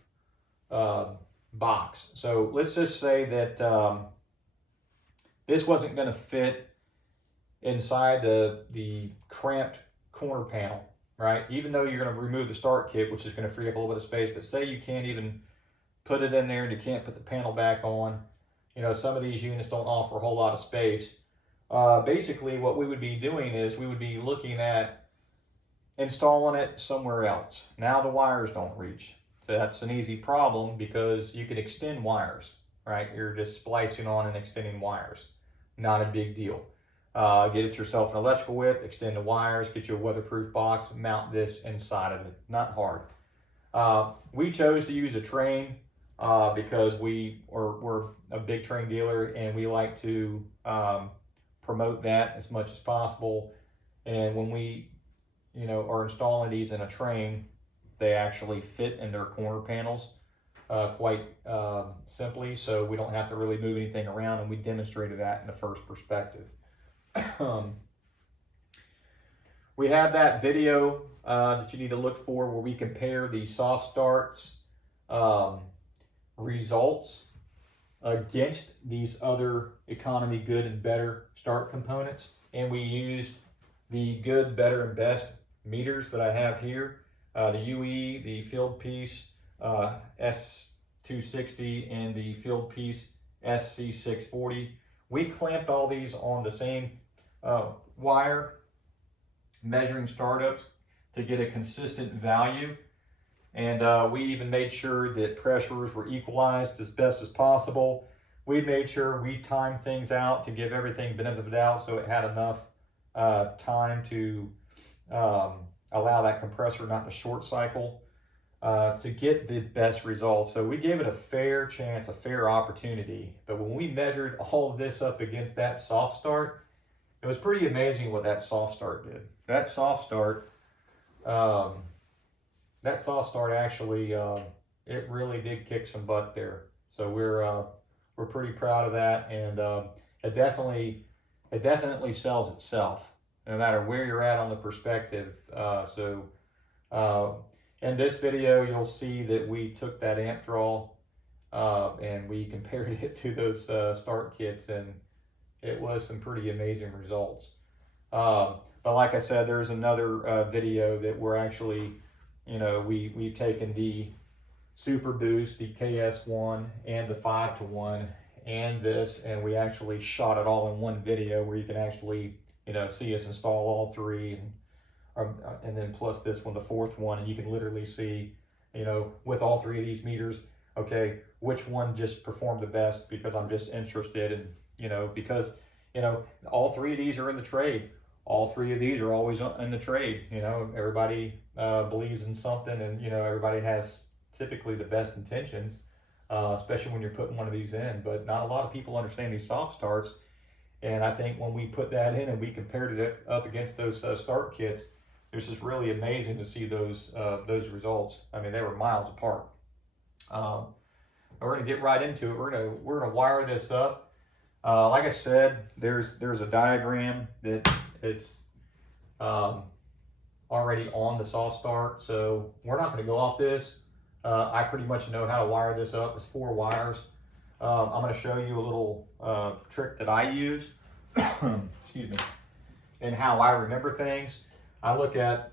box. So let's just say that this wasn't going to fit inside the cramped corner panel, right? Even though you're going to remove the start kit, which is going to free up a little bit of space, but say you can't even put it in there and you can't put the panel back on. You know, some of these units don't offer a whole lot of space. Basically, what we would be doing is we would be looking at installing it somewhere else. Now the wires don't reach. So that's an easy problem because you can extend wires, right? You're just splicing on and extending wires. Not a big deal. Get it yourself an electrical whip, extend the wires, get you a weatherproof box, mount this inside of it. Not hard. We chose to use a train because we're a big train dealer, and we like to promote that as much as possible. And when we are installing these in a train, they actually fit in their corner panels quite simply, so we don't have to really move anything around, and we demonstrated that in the first perspective. We have that video that you need to look for where we compare the soft starts results against these other economy, good, and better start components, and we used the good, better, and best meters that I have here. The UE, the field piece S260, and the field piece SC640. We clamped all these on the same wire, measuring startups to get a consistent value. And we even made sure that pressures were equalized as best as possible. We made sure we timed things out to give everything benefit of the doubt, so it had enough time to allow that compressor not to short cycle to get the best results. So we gave it a fair chance, a fair opportunity. But when we measured all of this up against that soft start, it was pretty amazing what that soft start did. That soft start actually, it really did kick some butt there. So we're pretty proud of that, and it definitely sells itself, no matter where you're at on the perspective. In this video, you'll see that we took that amp draw and we compared it to those start kits, and it was some pretty amazing results. But like I said, there's another video that we're actually, we've taken the Super Boost, the KS1, and the 5-to-1, and this, and we actually shot it all in one video where you can actually, see us install all three, and then plus this one, the fourth one, and you can literally see, with all three of these meters, okay, which one just performed the best, because I'm just interested in, because, all three of these are in the trade. All three of these are always in the trade. Everybody believes in something, and, everybody has typically the best intentions, especially when you're putting one of these in, but not a lot of people understand these soft starts. And I think when we put that in and we compared it up against those start kits, it was just really amazing to see those results. I mean, they were miles apart. We're going to get right into it. We're gonna wire this up. Like I said, there's a diagram that it's already on the soft start, so we're not going to go off this. I pretty much know how to wire this up. It's 4 wires. I'm going to show you a little trick that I use, excuse me, and how I remember things. I look at,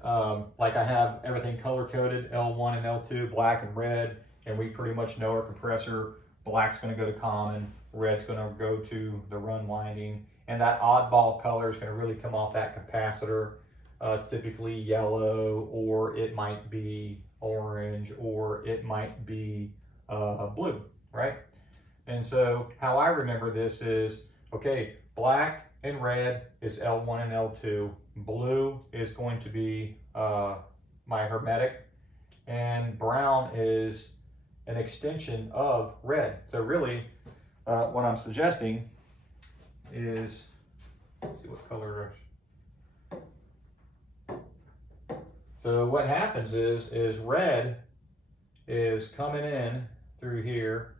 like I have everything color coded, L1 and L2, black and red, and we pretty much know our compressor. Black's going to go to common, red's going to go to the run winding, and that oddball color is going to really come off that capacitor. It's typically yellow, or it might be orange, or it might be blue, right? And so how I remember this is, okay, black and red is L1 and L2. Blue is going to be my hermetic, and brown is an extension of red. So really, what I'm suggesting is, let's see what color. So what happens is red is coming in through here,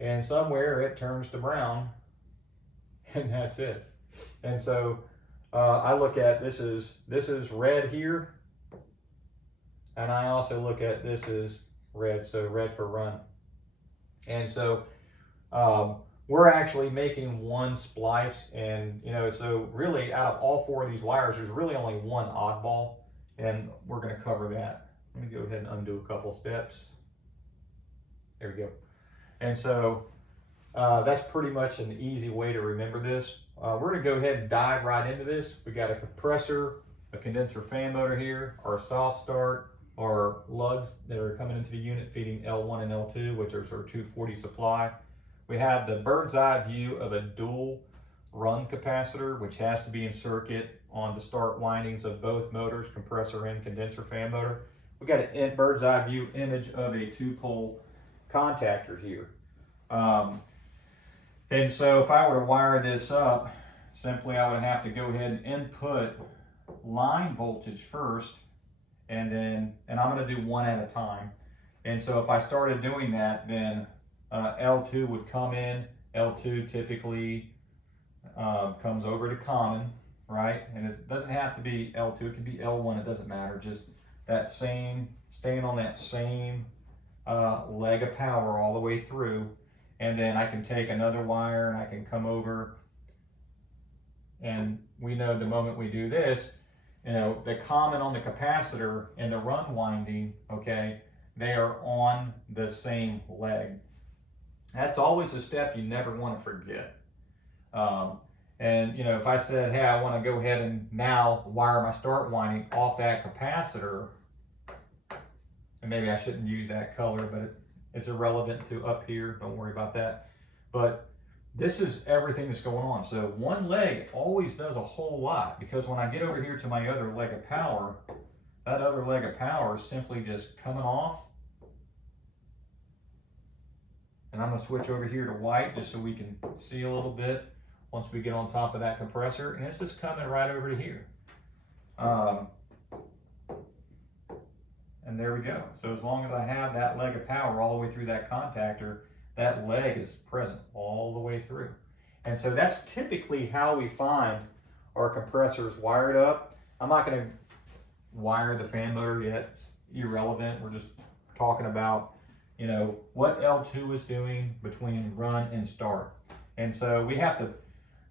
and somewhere it turns to brown, and that's it. And so I look at this is red here, and I also look at this is red, so red for run. And so we're actually making one splice, and so really out of all four of these wires, there's really only one oddball, and we're going to cover that. Let me go ahead and undo a couple steps. There we go. And so that's pretty much an easy way to remember this. We're going to go ahead and dive right into this. We got a compressor, a condenser fan motor here, our soft start, our lugs that are coming into the unit feeding L1 and L2, which is our 240 supply. We have the bird's eye view of a dual run capacitor, which has to be in circuit on the start windings of both motors, compressor and condenser fan motor. We got a bird's eye view image of a 2-pole contactor here. And so if I were to wire this up, simply I would have to go ahead and input line voltage first, and I'm going to do one at a time. And so if I started doing that, then L2 would come in. L2 typically comes over to common, right? And it doesn't have to be L2, it could be L1, it doesn't matter. Just that same, staying on that same leg of power all the way through. And then I can take another wire and I can come over, and we know the moment we do this, the common on the capacitor and the run winding, okay, they are on the same leg. That's always a step you never want to forget. And if I said, hey, I want to go ahead and now wire my start winding off that capacitor, and maybe I shouldn't use that color, but it's irrelevant to up here, don't worry about that. But this is everything that's going on. So one leg always does a whole lot, because when I get over here to my other leg of power, that other leg of power is simply just coming off. And I'm going to switch over here to white just so we can see a little bit once we get on top of that compressor. And it's just coming right over to here. And there we go. So as long as I have that leg of power all the way through that contactor, that leg is present all the way through. And so that's typically how we find our compressors wired up. I'm not going to wire the fan motor yet. It's irrelevant. We're just talking about, what L2 is doing between run and start. And so we have to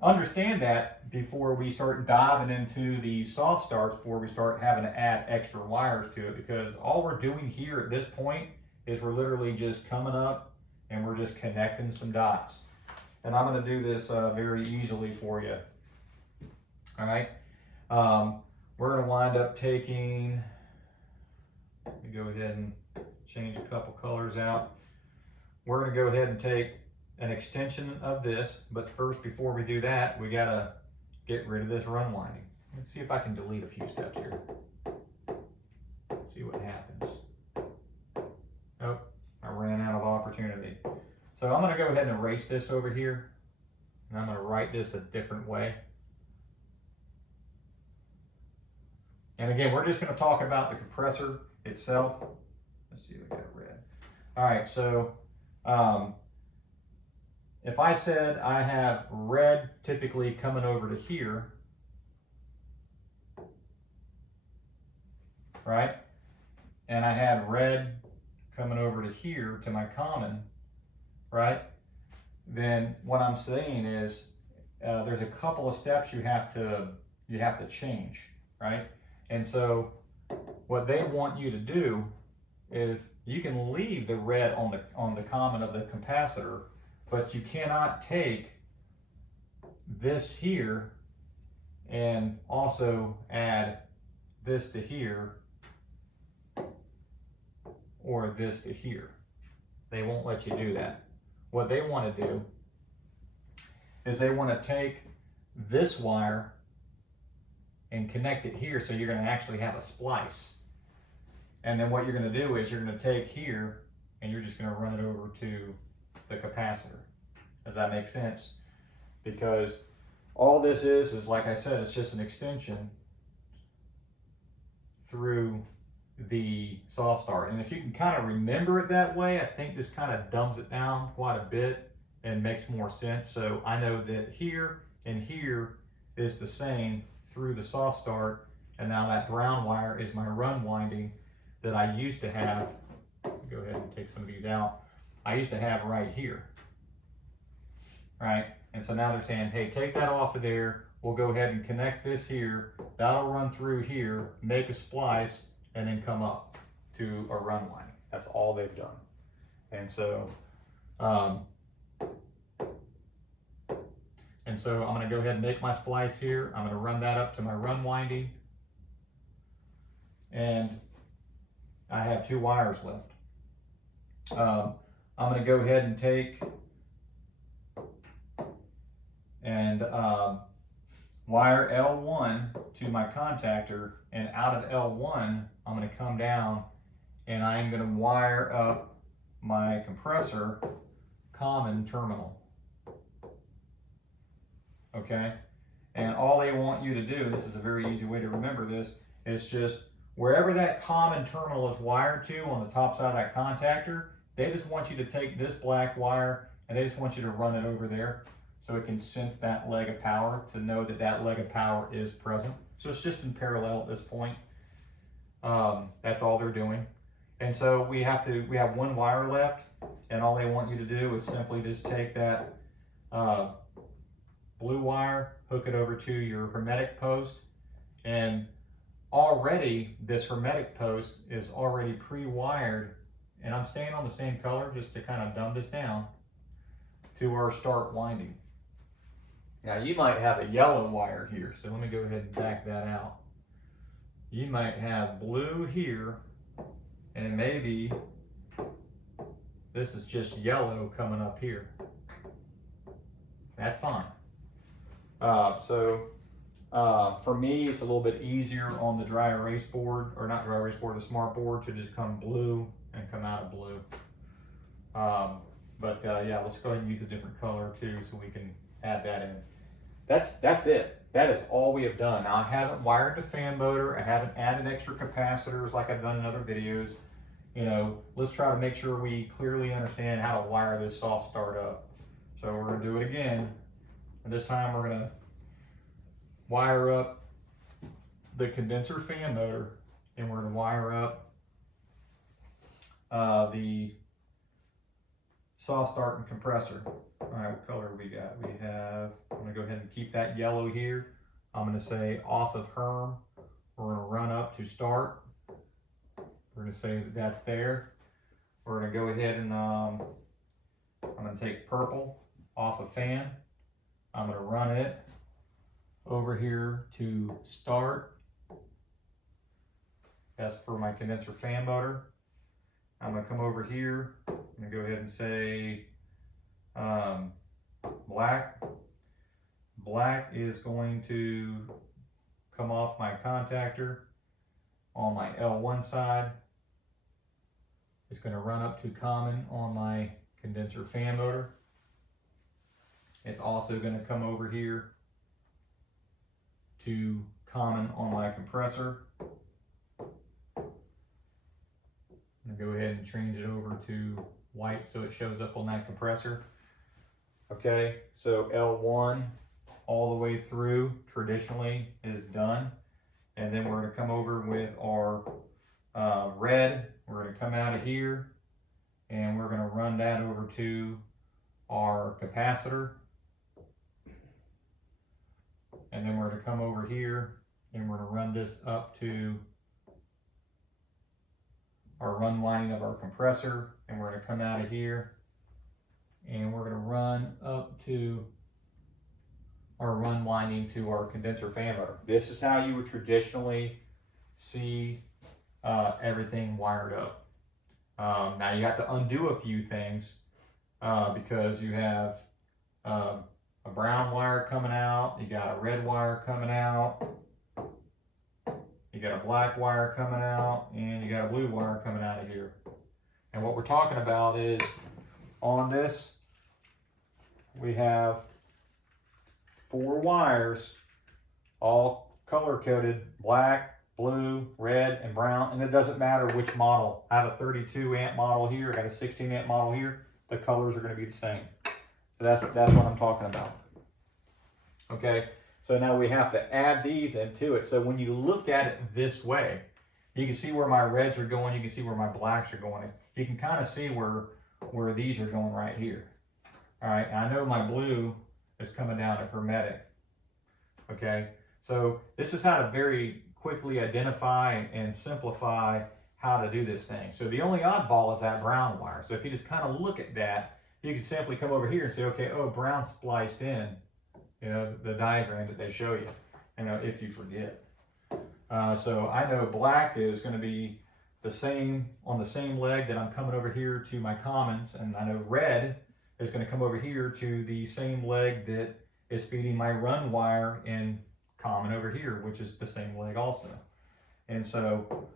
understand that before we start diving into the soft starts, before we start having to add extra wires to it, because all we're doing here at this point is we're literally just coming up and we're just connecting some dots. And I'm going to do this very easily for you. All right. We're going to wind up taking, let me go ahead and change a couple colors out. We're going to go ahead and take an extension of this, but first, before we do that, we got to get rid of this run winding. Let's see if I can delete a few steps here. See what happens. Oh, I ran out of opportunity. So I'm going to go ahead and erase this over here, and I'm going to write this a different way. And again, we're just going to talk about the compressor itself. Let's see, we got red. All right, so if I said I have red typically coming over to here, right? And I had red coming over to here to my common, right? then what I'm saying is there's a couple of steps you have to change, right? And so what they want you to do is you can leave the red on the common of the capacitor, but you cannot take this here and also add this to here or this to here. They won't let you do that. What they want to do is they want to take this wire and connect it here, so you're going to actually have a splice. And then what you're going to do is you're going to take here and you're just going to run it over to the capacitor. Does that make sense? Because all this is like I said, it's just an extension through the soft start. And if you can kind of remember it that way, I think this kind of dumbs it down quite a bit and makes more sense. So I know that here and here is the same through the soft start, and now that brown wire is my run winding that I used to have. Go ahead and take some of these out. I used to have right here, right? And so now they're saying, hey, take that off of there. We'll go ahead and connect this here. That'll run through here, make a splice, and then come up to a run winding. That's all they've done. And so, I'm going to go ahead and make my splice here. I'm going to run that up to my run winding. And I have 2 wires left. I'm going to go ahead and take and wire L1 to my contactor, and out of L1 I'm going to come down and I'm going to wire up my compressor common terminal. Okay, and all they want you to do, this is a very easy way to remember this, is just wherever that common terminal is wired to on the top side of that contactor, they just want you to take this black wire and they just want you to run it over there so it can sense that leg of power, to know that that leg of power is present. So it's just in parallel at this point. That's all they're doing. And so we have 1 wire left, and all they want you to do is simply just take that blue wire, hook it over to your hermetic post, and already this hermetic post is already pre-wired, and I'm staying on the same color just to kind of dumb this down, to our start winding. Now you might have a yellow wire here, so let me go ahead and back that out. You might have blue here, and maybe this is just yellow coming up here. That's fine. For me, it's a little bit easier on the dry erase board, or not dry erase board, the smart board, to just come blue and come out of blue. Yeah, let's go ahead and use a different color too, so we can add that in. That's it. That is all we have done. Now, I haven't wired the fan motor. I haven't added extra capacitors like I've done in other videos. You know, let's try to make sure we clearly understand how to wire this soft start up. So we're going to do it again. And this time we're going to wire up the condenser fan motor, and we're going to wire up the soft start and compressor. All right, what color we got? I'm going to go ahead and keep that yellow here. I'm going to say off of Herm. We're going to run up to start. We're going to say that that's there. We're going to go ahead and I'm going to take purple off of fan. I'm going to run it over here to start. That's for my condenser fan motor. I'm going to come over here. I'm going to go ahead and say black. Black is going to come off my contactor on my L1 side. It's going to run up to common on my condenser fan motor. It's also going to come over here to common on my compressor. I'm going to go ahead and change it over to white so it shows up on that compressor. Okay, so L1 all the way through traditionally is done. And then we're going to come over with our red. We're going to come out of here and we're going to run that over to our capacitor. And then we're going to come over here and we're going to run this up to our run winding of our compressor. And we're going to come out of here and we're going to run up to our run winding to our condenser fan motor. This is how you would traditionally see everything wired up. Now you have to undo a few things because you have a brown wire coming out, you got a red wire coming out, you got a black wire coming out, and you got a blue wire coming out of here. And what we're talking about is on this, we have 4 wires, all color coded, black, blue, red, and brown, and it doesn't matter which model. I have a 32 amp model here, I got a 16 amp model here, the colors are going to be the same. So that's what I'm talking about. Okay, so now we have to add these into it. So when you look at it this way, you can see where my reds are going, you can see where my blacks are going. You can kind of see where these are going right here. All right, I know my blue is coming down to hermetic. Okay, so this is how to very quickly identify and simplify how to do this thing. So the only oddball is that brown wire. So if you just kind of look at that, you can simply come over here and say, okay, oh, brown spliced in, you know, the diagram that they show you, you know, if you forget. So I know black is going to be the same on the same leg that I'm coming over here to my commons, and I know red is going to come over here to the same leg that is feeding my run wire in common over here, which is the same leg also. And so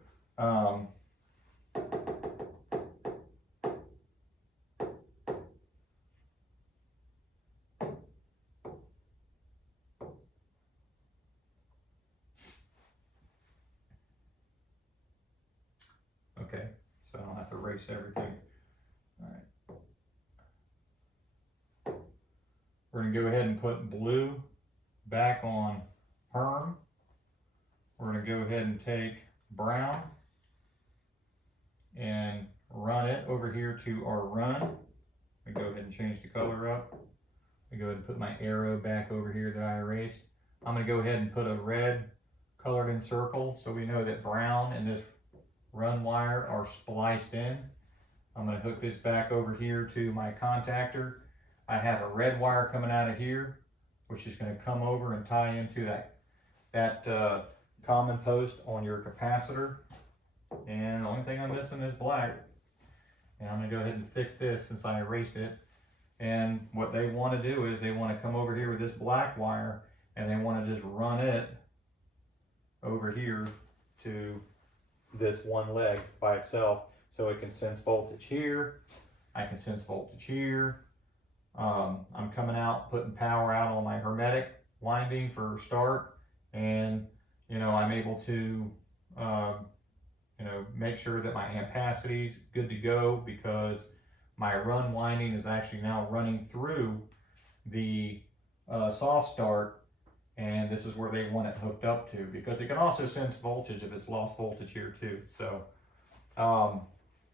okay, so I don't have to erase everything. All right. We're going to go ahead and put blue back on Herm. We're going to go ahead and take brown and run it over here to our run. We go ahead and change the color up. We go ahead and put my arrow back over here that I erased. I'm going to go ahead and put a red colored in circle so we know that brown and this run wire are spliced in. I'm going to hook this back over here to my contactor. I have a red wire coming out of here, which is going to come over and tie into that common post on your capacitor. And the only thing I'm missing is black. And I'm going to go ahead and fix this since I erased it. And what they want to do is they want to come over here with this black wire and they want to just run it over here to this one leg by itself so it can sense voltage here. I can sense voltage here. I'm coming out, putting power out on my hermetic winding for start, and you know, I'm able to you know, make sure that my ampacity is good to go because my run winding is actually now running through the soft start, and this is where they want it hooked up to, because it can also sense voltage if it's lost voltage here too. So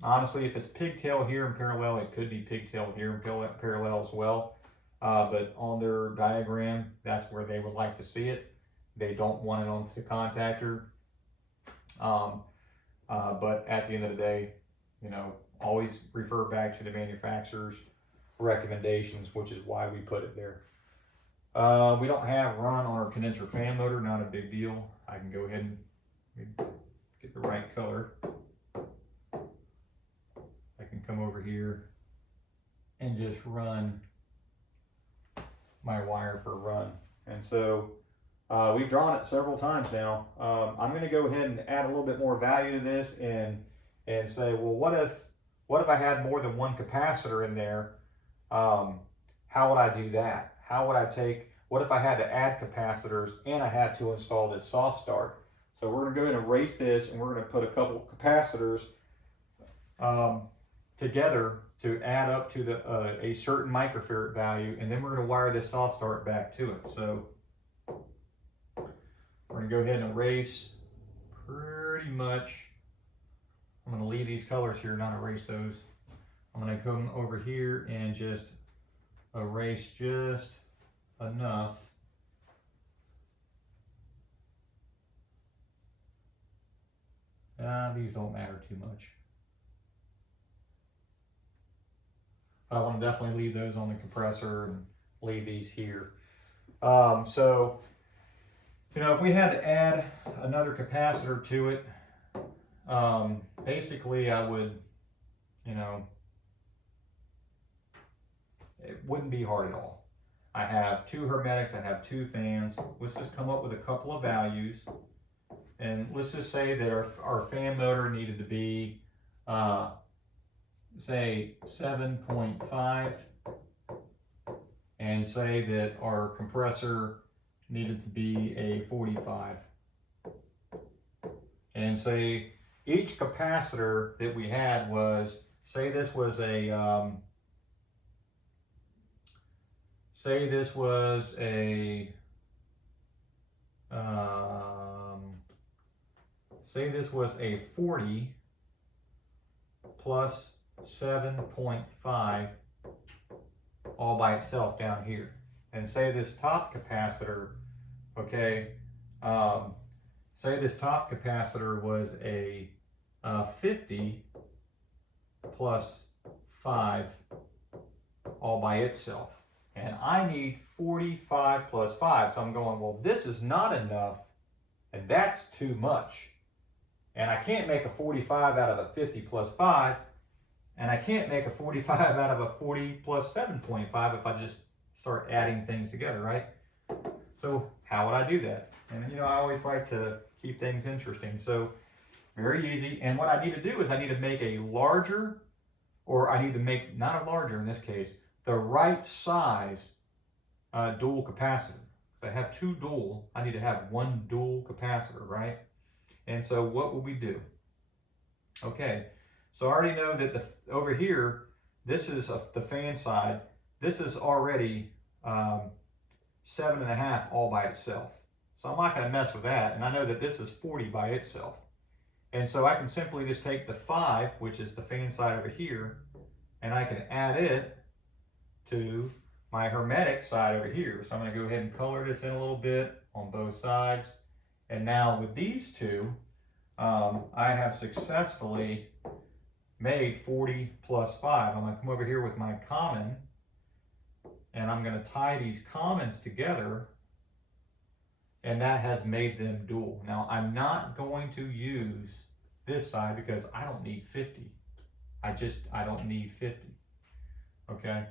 honestly, if it's pigtail here in parallel, it could be pigtail here in parallel as well. But on their diagram, that's where they would like to see it. They don't want it on the contactor. But at the end of the day, you know, always refer back to the manufacturer's recommendations, which is why we put it there. We don't have run on our condenser fan motor, not a big deal. I can go ahead and get the right color. I can come over here and just run my wire for run. And so we've drawn it several times now. I'm going to go ahead and add a little bit more value to this and say, well, what if I had more than one capacitor in there? How would I do that? How would I take, what if I had to add capacitors and I had to install this soft start? So we're going to go ahead and erase this, and we're going to put a couple capacitors together to add up to a certain microfarad value, and then we're going to wire this soft start back to it. So we're going to go ahead and erase pretty much. I'm going to leave these colors here, not erase those. I'm going to come over here and just erase just enough these don't matter too much. I want to definitely leave those on the compressor and leave these here. So, you know, if we had to add another capacitor to it, basically I would, you know, it wouldn't be hard at all. I have 2 hermetics, I have 2 fans. Let's just come up with a couple of values. And let's just say that our fan motor needed to be, say 7.5, and say that our compressor needed to be a 45. And say each capacitor that we had was, say this was a, say this was a 40 plus 7.5 all by itself down here. And say this top capacitor, okay, say this top capacitor was a 50 plus 5 all by itself. And I need 45 plus 5. So I'm going, well, this is not enough, and that's too much. And I can't make a 45 out of a 50 plus 5, and I can't make a 45 out of a 40 plus 7.5 if I just start adding things together, right? So how would I do that? And you know, I always like to keep things interesting. So very easy. And what I need to do is I need to make a larger, or I need to make, not a larger in this case, the right size dual capacitor. So I have 2 dual, I need to have 1 dual capacitor, right? And so what will we do? Okay, so I already know that over here, this is the fan side. This is already 7.5 all by itself. So I'm not going to mess with that. And I know that this is 40 by itself. And so I can simply just take the 5, which is the fan side over here, and I can add it to my hermetic side over here. So I'm going to go ahead and color this in a little bit on both sides. And now with these 2, I have successfully made 40 plus 5. I'm going to come over here with my common, and I'm going to tie these commons together, and that has made them dual. Now I'm not going to use this side because I don't need 50. I don't need 50. Okay,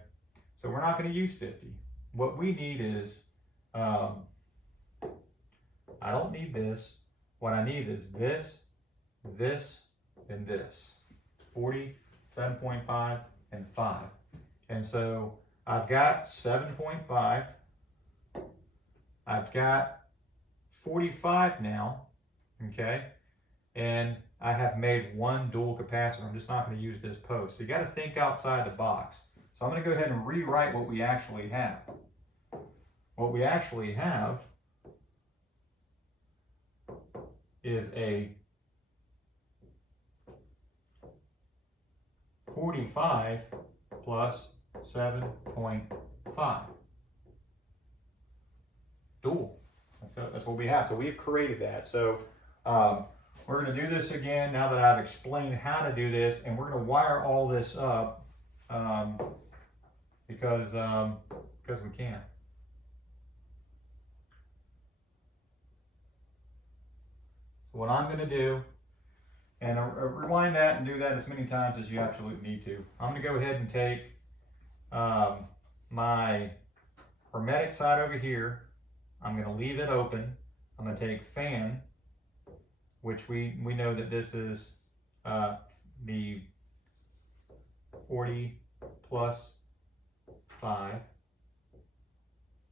so we're not going to use 50. What we need is, I don't need this. What I need is this, this, and this. 40, 7.5, and 5. And so I've got 7.5. I've got 45 now, okay? And I have made 1 dual capacitor. I'm just not going to use this post. So you got to think outside the box. So I'm going to go ahead and rewrite what we actually have. What we actually have is a 45 plus 7.5 dual. That's what we have. So we've created that. So we're going to do this again now that I've explained how to do this, and we're going to wire all this up because we can. So what I'm going to do, and rewind that and do that as many times as you absolutely need to. I'm going to go ahead and take my hermetic side over here. I'm going to leave it open. I'm going to take fan, which we know that this is the 40 plus 5.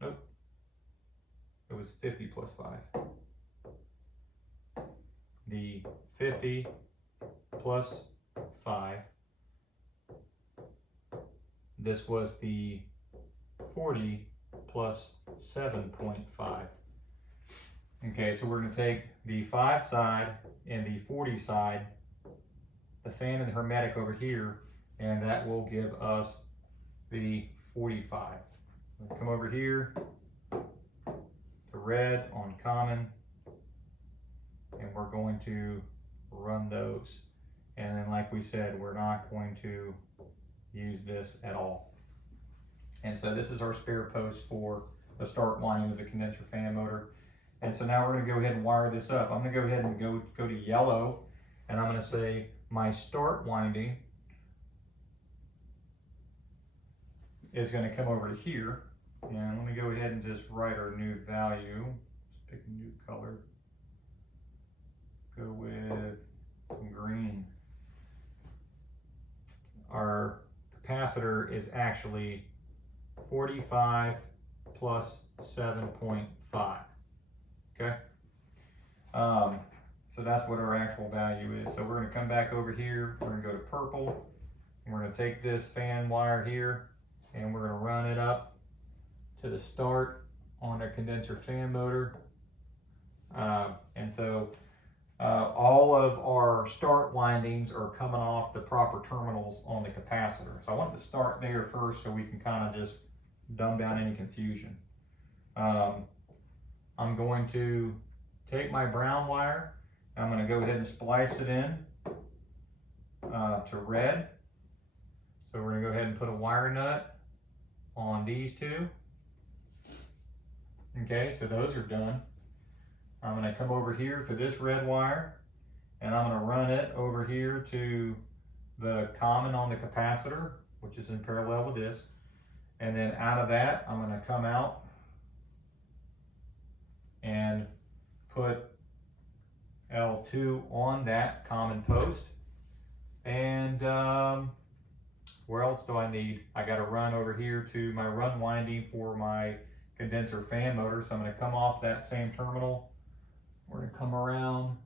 Nope. It was 50 plus 5. The 50 plus 5. This was the 40 plus 7.5. Okay, so we're going to take the 5 side and the 40 side, the fan and the hermetic over here, and that will give us the 45. We'll come over here to red on common, and we're going to run those. And then like we said, we're not going to use this at all. And so this is our spare post for the start winding of the condenser fan motor. And so now we're going to go ahead and wire this up. I'm going to go ahead and go to yellow, and I'm going to say my start winding is going to come over to here. And let me go ahead and just write our new value. Let's pick a new color. Go with some green. Our capacitor is actually 45 plus 7.5. Okay. So that's what our actual value is. So we're going to come back over here. We're going to go to purple. And we're going to take this fan wire here, and we're going to run it up to the start on our condenser fan motor. And so all of our start windings are coming off the proper terminals on the capacitor. So I wanted to start there first so we can kind of just dumb down any confusion. I'm going to take my brown wire. I'm going to go ahead and splice it in to red. So we're going to go ahead and put a wire nut on these two. Okay, so those are done. I'm going to come over here to this red wire, and I'm going to run it over here to the common on the capacitor, which is in parallel with this. And then out of that, I'm going to come out and put L2 on that common post. And where else do I need? I got to run over here to my run winding for my condenser fan motor. So I'm going to come off that same terminal. We're going to come around.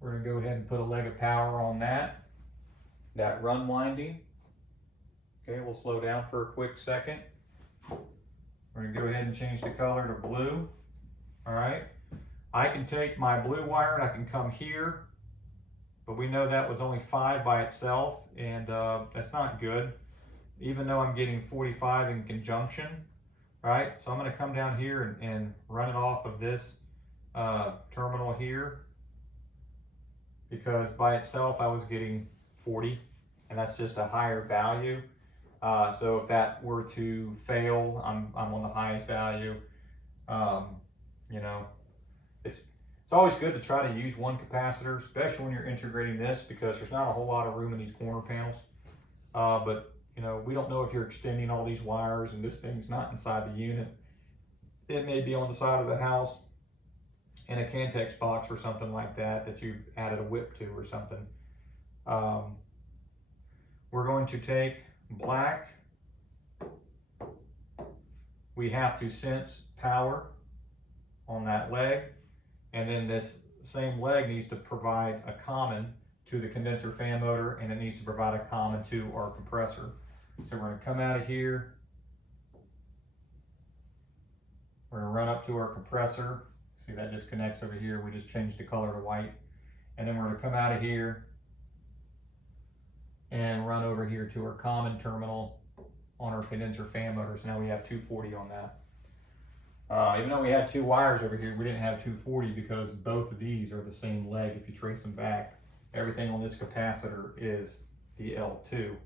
We're going to go ahead and put a leg of power on that run winding. Okay, we'll slow down for a quick second. We're going to go ahead and change the color to blue. All right. I can take my blue wire and I can come here, but we know that was only 5 by itself, and that's not good, even though I'm getting 45 in conjunction. Right, so I'm going to come down here and run it off of this terminal here, because by itself I was getting 40, and that's just a higher value. So if that were to fail, I'm on the highest value. You know, it's always good to try to use one capacitor, especially when you're integrating this, because there's not a whole lot of room in these corner panels. But you know, we don't know if you're extending all these wires and this thing's not inside the unit. It may be on the side of the house in a Cantex box or something like that that you've added a whip to or something. We're going to take black. We have to sense power on that leg, and then this same leg needs to provide a common to the condenser fan motor, and it needs to provide a common to our compressor. So we're going to come out of here. We're going to run up to our compressor. See, that just connects over here. We just changed the color to white. And then we're going to come out of here and run over here to our common terminal on our condenser fan motor. So now we have 240 on that. Even though we had 2 wires over here, we didn't have 240 because both of these are the same leg if you trace them back. Everything on this capacitor is the L2.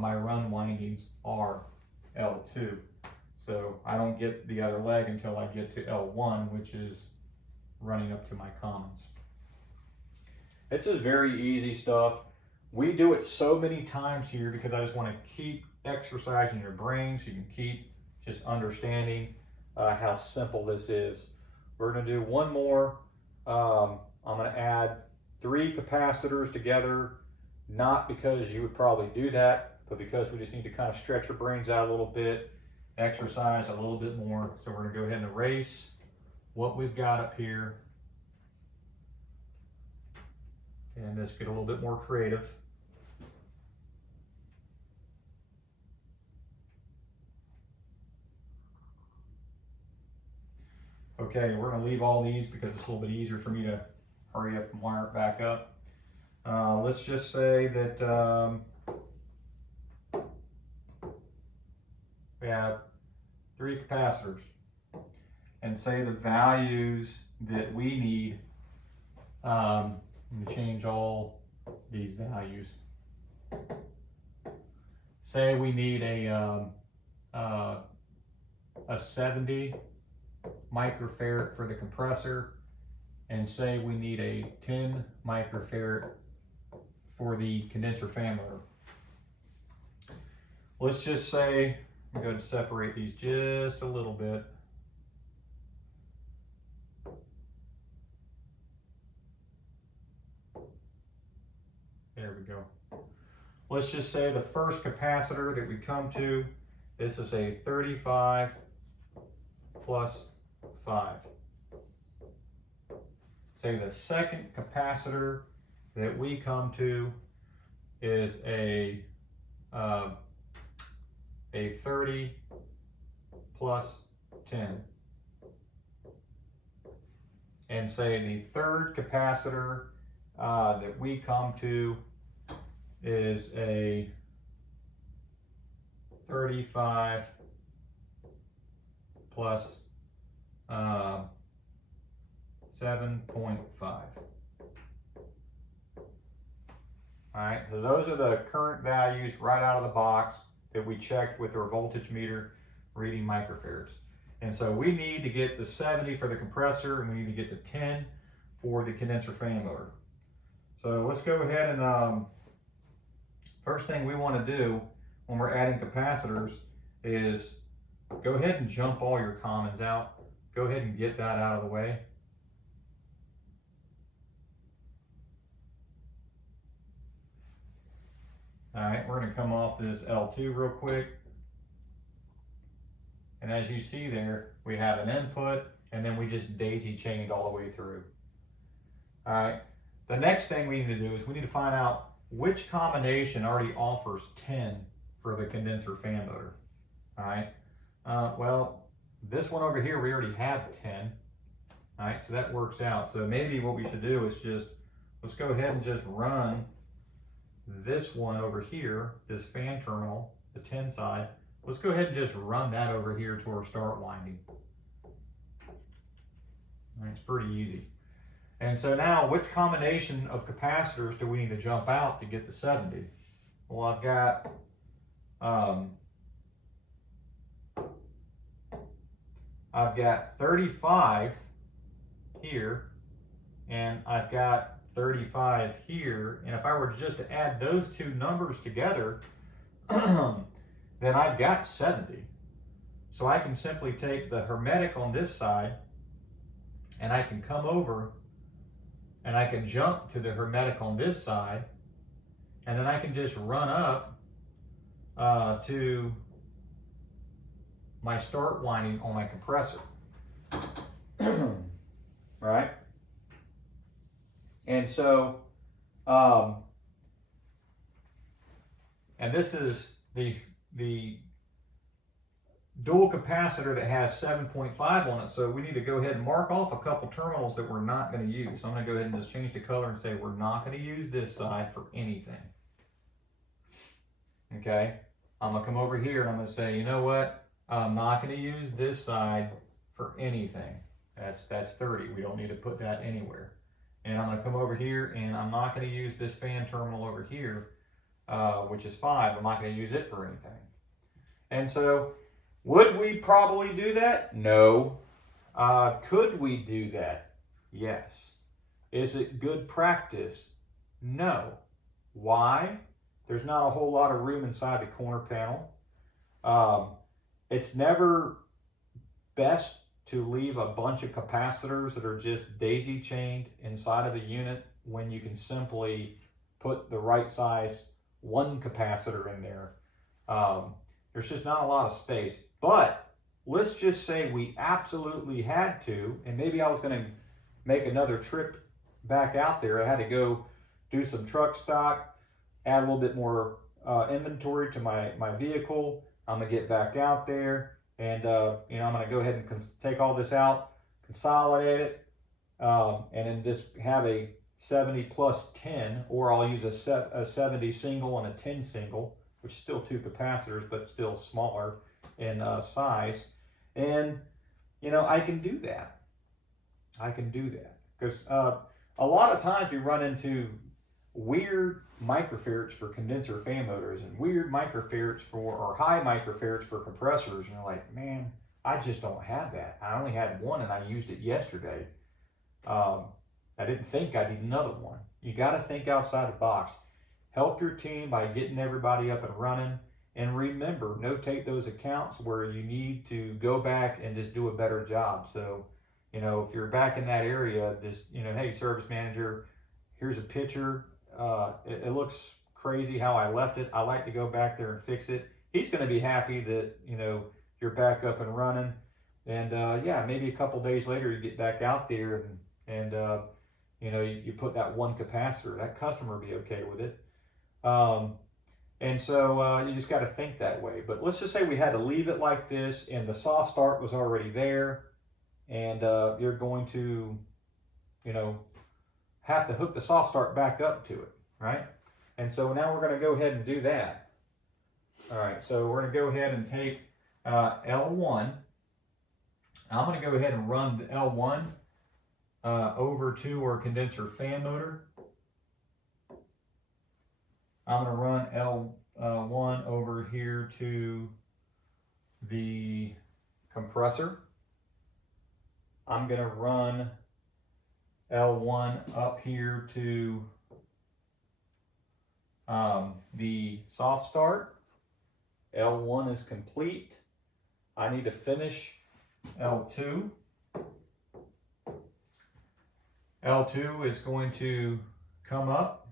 My run windings are L2. So I don't get the other leg until I get to L1, which is running up to my commons. This is very easy stuff. We do it so many times here because I just want to keep exercising your brain so you can keep just understanding how simple this is. We're going to do one more. I'm going to add 3 capacitors together, not because you would probably do that, but because we just need to kind of stretch your brains out a little bit, exercise a little bit more. So we're going to go ahead and erase what we've got up here and just get a little bit more creative. Okay, we're going to leave all these because it's a little bit easier for me to hurry up and wire it back up. Let's just say that have 3 capacitors, and say the values that we need, I'm going to change all these values. Say we need a 70 microfarad for the compressor, and say we need a 10 microfarad for the condenser fan motor. Let's just say, I'm going to separate these just a little bit. There we go. Let's just say the first capacitor that we come to, this is a 35 plus 5. Say the second capacitor that we come to is a 30 plus 10. And say the third capacitor that we come to is a 35 plus 7.5. Alright, so those are the current values right out of the box that we checked with our voltage meter reading microfarads. And so we need to get the 70 for the compressor, and we need to get the 10 for the condenser fan motor. So let's go ahead and first thing we want to do when we're adding capacitors is go ahead and jump all your commons out. Go ahead and get that out of the way. All right, we're going to come off this L2 real quick. And as you see there, we have an input, and then we just daisy chained all the way through. All right, the next thing we need to do is we need to find out which combination already offers 10 for the condenser fan motor. All right, well, this one over here, we already have 10. All right, so that works out. So maybe what we should do is just, let's go ahead and just run this one over here, this fan terminal, the 10 side. Let's go ahead and just run that over here to our start winding. All right, it's pretty easy. And so now, which combination of capacitors do we need to jump out to get the 70? Well, I've got 35 here, and I've got 35 here, and if I were just to add those two numbers together, then I've got 70. So I can simply take the hermetic on this side, and I can come over, and I can jump to the hermetic on this side, and then I can just run up to my start winding on my compressor. Right? And so, and this is the dual capacitor that has 7.5 on it, so we need to go ahead and mark off a couple terminals that we're not going to use. So I'm going to go ahead and just change the color and say we're not going to use this side for anything. Okay, I'm going to come over here and I'm going to say, you know what, I'm not going to use this side for anything. That's 30. We don't need to put that anywhere. And I'm going to come over here and I'm not going to use this fan terminal over here, which is 5. I'm not going to use it for anything. And so, would we probably do that? No. Could we do that? Yes. Is it good practice? No. Why? There's not a whole lot of room inside the corner panel. It's never best to leave a bunch of capacitors that are just daisy chained inside of the unit when you can simply put the right size one capacitor in there. There's just not a lot of space. But let's just say we absolutely had to, and maybe I was going to make another trip back out there. I had to go do some truck stock, add a little bit more inventory to my vehicle. I'm going to get back out there, and I'm going to go ahead and take all this out, consolidate it, and then just have a 70 plus 10, or I'll use a 70 single and a 10 single, which is still 2 capacitors, but still smaller. in size. And, you know, I can do that. I can do that. Because a lot of times you run into weird microfarads for condenser fan motors and weird microfarads for, or high microfarads for compressors. And you're like, man, I just don't have that. I only had one and I used it yesterday. I didn't think I need another one. You got to think outside the box. Help your team by getting everybody up and running. And remember, notate those accounts where you need to go back and just do a better job. So, you know, if you're back in that area, just, you know, hey, service manager, here's a picture. It looks crazy how I left it. I like to go back there and fix it. He's going to be happy that, you know, you're back up and running. And yeah, maybe a couple days later, you get back out there and you know, you put that one capacitor. That customer will be okay with it. And so you just got to think that way. But let's just say we had to leave it like this and the soft start was already there, and you're going to, you know, have to hook the soft start back up to it, right? And so now we're going to go ahead and do that. All right, so we're going to go ahead and take L1. I'm going to go ahead and run the L1 over to our condenser fan motor. I'm going to run L1 over here to the compressor. I'm going to run L1 up here to the soft start. L1 is complete. I need to finish L2. L2 is going to come up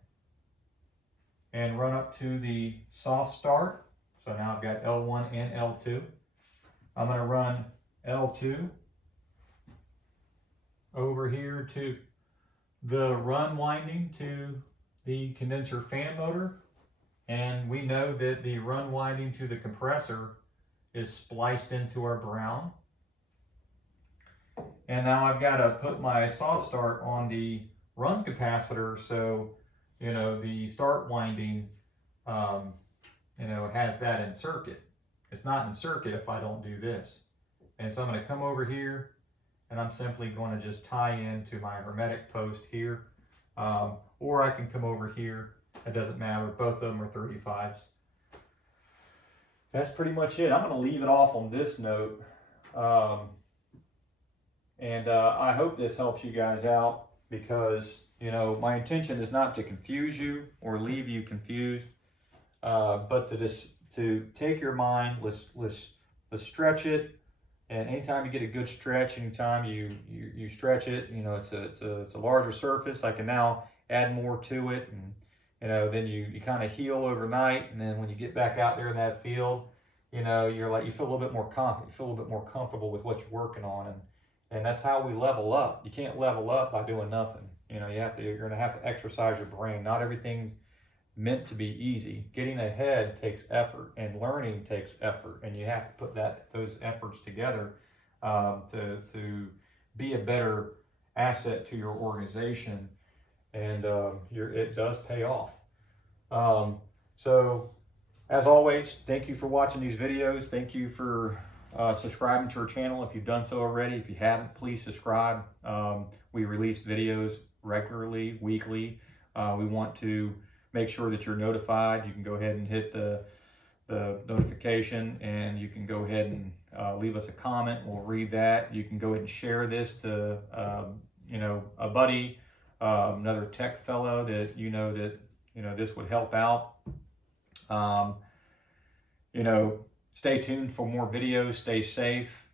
and run up to the soft start. So now I've got L1 and L2. I'm going to run L2 over here to the run winding to the condenser fan motor. And we know that the run winding to the compressor is spliced into our brown. And now I've got to put my soft start on the run capacitor, so, you know, the start winding, you know, has that in circuit. It's not in circuit if I don't do this. And so I'm going to come over here and I'm simply going to just tie into my hermetic post here. Or I can come over here. It doesn't matter. Both of them are 35s. That's pretty much it. I'm going to leave it off on this note. And I hope this helps you guys out, because, you know, my intention is not to confuse you or leave you confused, but to take your mind, let's stretch it. And anytime you get a good stretch, anytime you stretch it, you know, it's a larger surface. I can now add more to it, and, you know, then you kind of heal overnight, and then when you get back out there in that field, you know, you feel a little bit more confident, you feel a little bit more comfortable with what you're working on. And that's how we level up. You can't level up by doing nothing. You know, you're going to have to exercise your brain. Not everything's meant to be easy. Getting ahead takes effort, and learning takes effort. And you have to put those efforts together to be a better asset to your organization. And it does pay off. So, as always, thank you for watching these videos. Thank you for subscribing to our channel if you've done so already. If you haven't, please subscribe. We release videos regularly, weekly. We want to make sure that you're notified. You can go ahead and hit the notification, and you can go ahead and leave us a comment. We'll read that. You can go ahead and share this to you know, a buddy, another tech fellow that you know this would help out. You know, stay tuned for more videos. Stay safe.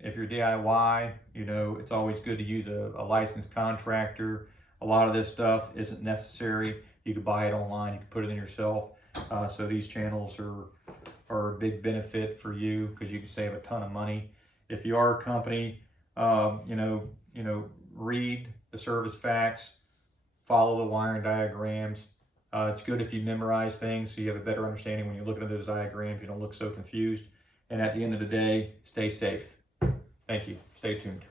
If you're DIY, you know, it's always good to use a licensed contractor. A lot of this stuff isn't necessary. You can buy it online. You can put it in yourself. So these channels are a big benefit for you, because you can save a ton of money. If you are a company, you know, read the service facts, follow the wiring diagrams. It's good if you memorize things so you have a better understanding when you're looking at those diagrams. You don't look so confused. And at the end of the day, stay safe. Thank you. Stay tuned.